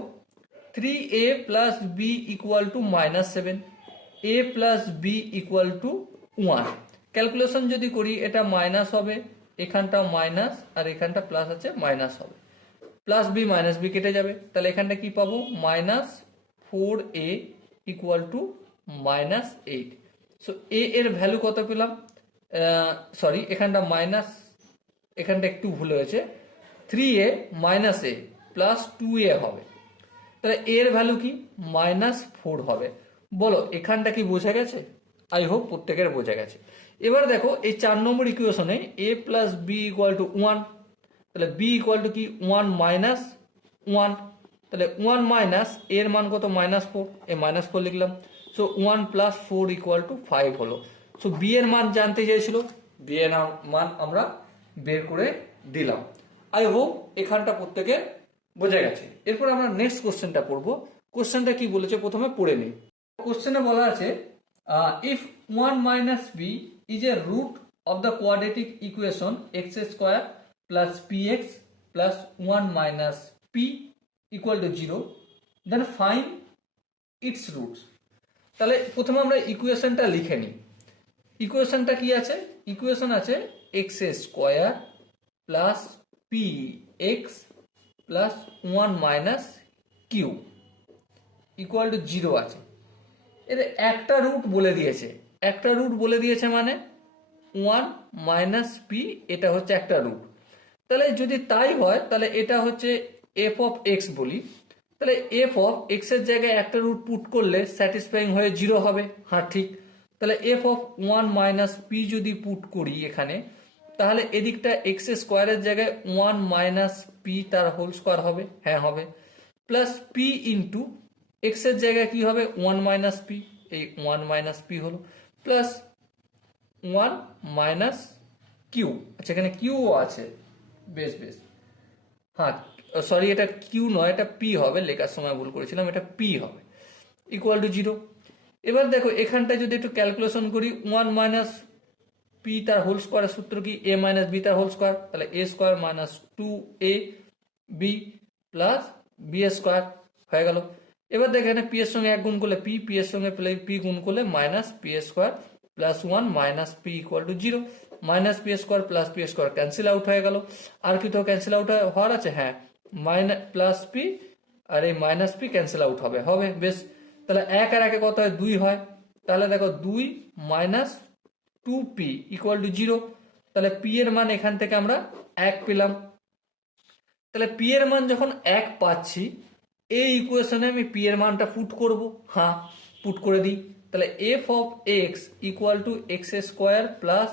3a plus B equal to -7, a plus B equal to 1। Calculation যদি করি এটা মাইনাস হবে, এখানটা মাইনাস আর এখানটা প্লাস আছে, মাইনাস হবে। প্লাস বি মাইনাস বি কেটে যাবে, তাহলে এখানটা কি পাবো, -4a ইকুয়াল টু -8। সো এ এর ভ্যালু কত পেলাম, সরি এখানটা মাইনাস, এখানটা একটু ভুল হয়েছে, 3a মাইনাস এ প্লাস 2a হবে। তাহলে এর ভ্যালু কি, -4 হবে। বলো এখানটা কি বোঝা গেছে? আই হোপ প্রত্যেকের বোঝা গেছে। এবার দেখো এই 4 নম্বর ইকুয়েশনে a plus B equal to 1, তাহলে b ইকুয়াল টু কি 1 মাইনাস 1, তাহলে 1 মাইনাস এর মান কত, -4, এ -4 লিখলাম। সো 1 প্লাস 4 ইকুয়াল টু 5 হলো। সো b এর মান জানতে চাইছিল, b এর মান আমরা বের করে দিলাম। আই হোপ এখানটা প্রত্যেকের বোঝা গেছে। এরপর আমরা নেক্সট কোশ্চেনটা পড়বো। কোশ্চেনটা কি বলেছে প্রথমে পড়ে নিই। কোশ্চেনে বলা আছে if 1 minus b is a root of the quadratic equation x square plus p x plus 1 minus p equal to 0, then find its roots. তাহলে প্রথমে আমরা ইকুয়েশনটা লিখে নিই। ইকুয়েশনটা কি আছে, ইকুয়েশন আছে x square plus p x plus 1 minus q equal to 0 আছে। এর একটা রুট বলে দিয়েছে, একটা রুট বলে দিয়েছে মানে 1 মাইনাস পি, এটা হচ্ছে একটা রুট। তাহলে যদি তাই হয় তাহলে এটা হচ্ছে এফ অফ এক্স বলি। তাহলে এফ অফ এক্স এর জায়গায় একটা রুট পুট করলে স্যাটিসফাইং হয়ে 0 হবে। হ্যাঁ ঠিক। তাহলে এফ অফ 1 মাইনাস পি যদি পুট করি এখানে, তাহলে এদিকটা এক্স স্কোয়ারের জায়গায় 1 মাইনাস পি তার হোল স্কোয়ার হবে। হ্যাঁ হবে। প্লাস পি ইন্টু এক্স এর জায়গায় কি হবে, 1 মাইনাস পি, এই 1 মাইনাস পি হলো, প্লাস 1 মাইনাস কিউ। আচ্ছা এখানে কিউও আছে, বেশ বেশ। হ্যাঁ সরি, এটা কিউ নয়, এটা পি হবে, লেখার সময় ভুল করেছিলাম, এটা পি হবে, ইকুয়াল টু 0। এবার দেখো এখানটায় যদি একটু ক্যালকুলেশন করি, 1 মাইনাস পি তার হোল স্কোয়ারের সূত্র কি, এ মাইনাস বি তার হোল স্কোয়ার, তাহলে A square minus 2a B plus B square হয়ে গেল। এবার দেখো এখানে পি এর সঙ্গে 1 গুণ করলে পি, পি এর সঙ্গে পি গুণ করলে minus P square plus 1 minus p equal to 0। Minus P square plus P square cancel out হয়ে গেল। আর কি তো ক্যান্সেল আউট হওয়ার আছে, হ্যাঁ মাইনাস প্লাস পি আর এই মাইনাস পি ক্যান্সেল আউট হবে, হবে বেশ। তাহলে 1 আর 1 কত হয়, 2 হয়। তাহলে দেখো 2 মাইনাস 2p ইকুয়াল টু 0। তাহলে পি এর মান এখান থেকে আমরা 1 পেলাম। তাহলে পি এর মান যখন 1 পাচ্ছি, এই ইকুয়েশনে আমি পি এর মানটা পুট করব। হ্যাঁ পুট করে দিই। তাহলে F of x equal two x square plus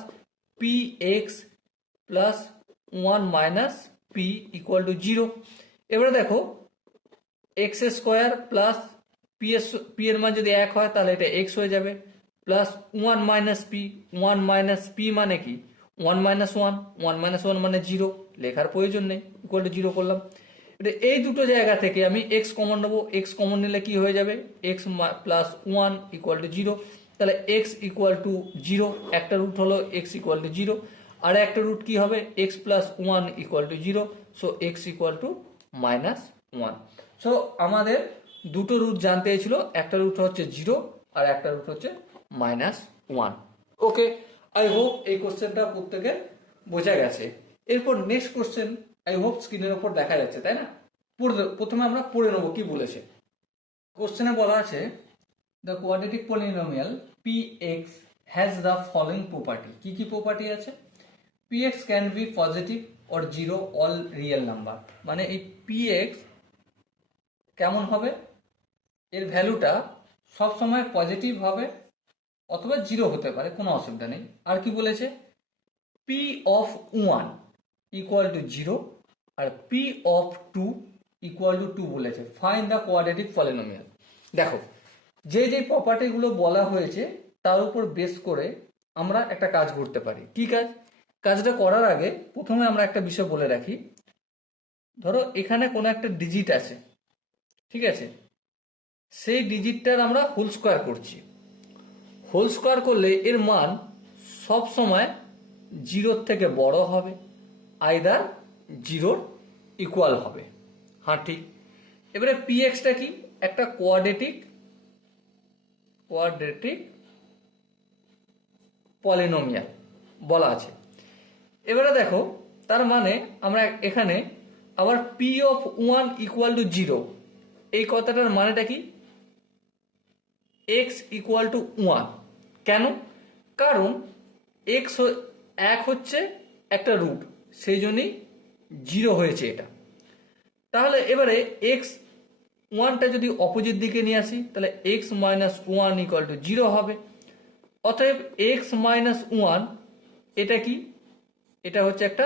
p x plus 1 minus p equal to 0। এবারে দেখো এক্স স্কোয়ার প্লাস পি এর মান যদি 1 হয় তাহলে এটা এক্স হয়ে যাবে, plus 1 minus P, 1 minus P মানে কি 1 মাইনাস 1, 1 মাইনাস 1 মানে 0, লেখার প্রয়োজন নেই, ইকুয়াল টু 0 করলাম। এটা এই দুটো জায়গা থেকে আমি এক্স কমন নেবো, এক্স কমন নিলে কি হয়ে যাবে এক্স প্লাস 1 ইকুয়াল টু 0, তাহলে এক্স ইকুয়াল টু 0, একটা রুট হলো এক্স ইকুয়াল টু 0, আর একটা রুট কি হবে x plus 1 equal to 0, so x equal to minus 1। So আমাদের দুটো রুট জানতে ছিল, একটা রুট হচ্ছে 0 আর একটা রুট হচ্ছে মাইনাস 1। ওকে, আই হোপ এই কোশ্চেনটা প্রত্যেকের বোঝা গেছে। এরপর নেক্সট কোশ্চেন আই হোপ স্ক্রিনের ওপর দেখা যাচ্ছে, তাই না? প্রথমে আমরা পড়ে নেবো কি বলেছে। কোশ্চেনে বলা আছে the quadratic polynomial P x has the following property. কি কি প্রপার্টি আছে? P x can be positive or 0 all real number. মানে এই পি এক্স কেমন হবে, এর ভ্যালুটা সবসময় পজিটিভ হবে অথবা 0 হতে পারে, কোনো অসুবিধা নেই। আর কি বলেছে? পি অফ 1 ইকুয়াল টু 0 আর পি অফ 2 ইকুয়াল টু 2 বলেছে। Find the quadratic polynomial. দেখো যে যে প্রপার্টিগুলো বলা হয়েছে তার উপর বেস করে আমরা একটা কাজ করতে পারি। কি কাজ? কাজটা করার আগে প্রথমে আমরা একটা বিষয় বলে রাখি। ধরো এখানে কোনো একটা ডিজিট আছে, ঠিক আছে, সেই ডিজিটটার আমরা হোল স্কোয়ার করছি। হোল স্কোয়ার করলে এর মান সব সময় 0 থেকে বড় হবে, আইদার 0 ইকুয়াল হবে। হ্যাঁ ঠিক। এবারে পি এক্সটা কি? একটা কোয়াড্রেটিক পলিনোমিয়াল বলা আছে। এবারে দেখো তার মানে আমরা এখানে আবার পি অফ 1 ইকুয়াল টু 0, এই কথাটার মানেটা কি? X equal to 1। কেন? কারণ এক্স 1 হচ্ছে একটা রুট, সেই জন্যই 0 হয়েছে এটা। তাহলে এবারে এক্স 1টা যদি অপোজিট দিকে নিয়ে আসি তাহলে এক্স মাইনাস 1 ইকুয়াল টু 0 হবে। অতএব এক্স মাইনাস 1 এটা কি? এটা হচ্ছে একটা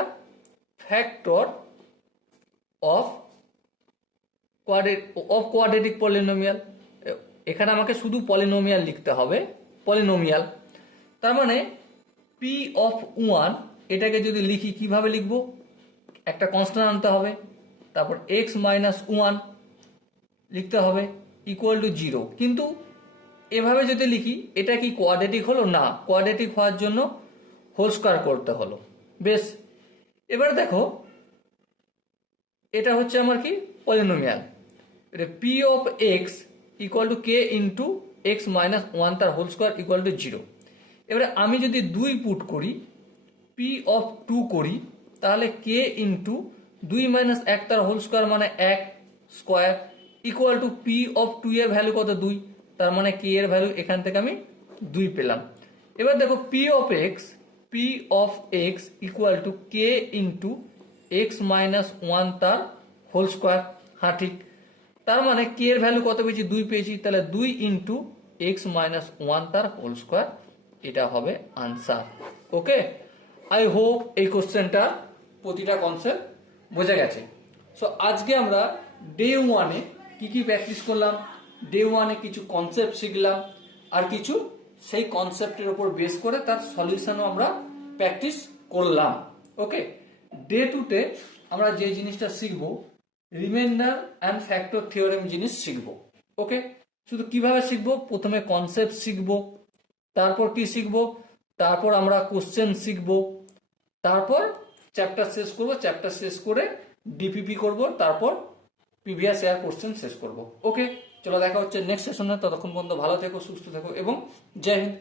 ফ্যাক্টর অফ কোয়াড্রেটিক পলিনোমিয়াল। এখানে আমাকে শুধু পলিনোমিয়াল লিখতে হবে, পলিনোমিয়াল। তার মানে পি অফ 1 এটাকে যদি লিখি কিভাবে লিখবো? একটা কনস্ট্যান্ট আনতে হবে, তারপর এক্স মাইনাস 1 লিখতে হবে ইকুয়াল টু 0। কিন্তু এভাবে যদি লিখি এটা কি কোয়াড্রেটিক হলো? না, কোয়াড্রেটিক হওয়ার জন্য হোল স্কোয়ার করতে হলো। বেশ, এবার দেখো এটা হচ্ছে আমার কি পলিনোমিয়াল। এটা P of x equal two K into x minus 1 তার হোল স্কোয়ার ইকুয়াল টু 0। এবারে আমি যদি 2 পুট করি, পি অফ 2 করি, তাহলে কে ইন্টু 2 মাইনাস 1 তার হোল স্কোয়ার মানে 1 square equal to P of 2 এর ভ্যালু কত? 2, তার মানে কে এর ভ্যালু এখান থেকে আমি 2 পেলাম। এবার দেখো P of x equal two K into x minus 1 তার হোল স্কোয়ার। হ্যাঁ ঠিক। তার মানে কে এর ভ্যালু কত পেয়েছি? 2 পেয়েছি, তাহলে 2 ইন্টু এক্স মাইনাস 1 তার হোল স্কোয়ার, এটা হবে আনসার। ওকে, আই হোপ এই কোশ্চেনটা প্রতিটা কনসেপ্ট বোঝা গেছে। সো আজকে আমরা ডে 1-এ কি কি প্র্যাকটিস করলাম, ডে 1-এ কিছু কনসেপ্ট শিখলাম, আর কিছু সেই কনসেপ্টের উপর বেস করে তার সলিউশনও আমরা প্র্যাকটিস করলাম। ওকে, ডে 2-তে আমরা যে জিনিসটা শিখবো রিমাইন্ডার অ্যান্ড ফ্যাক্টর থিওরেম জিনিস শিখবো। ওকে, শুধু কিভাবে শিখবো? প্রথমে কনসেপ্ট শিখবো, তারপর কি শিখবো? তারপর আমরা কোশ্চেন শিখবো, তারপর চ্যাপ্টার শেষ করবো, চ্যাপ্টার শেষ করে ডিপিপি করব, তারপর প্রিভিয়াস ইয়ার কোশ্চেন শেষ করব। ওকে, চলো দেখা হচ্ছে নেক্সট সেশনে। ততক্ষণ পর্যন্ত ভালো থেকো, সুস্থ থেকো এবং জয় হিন্দ।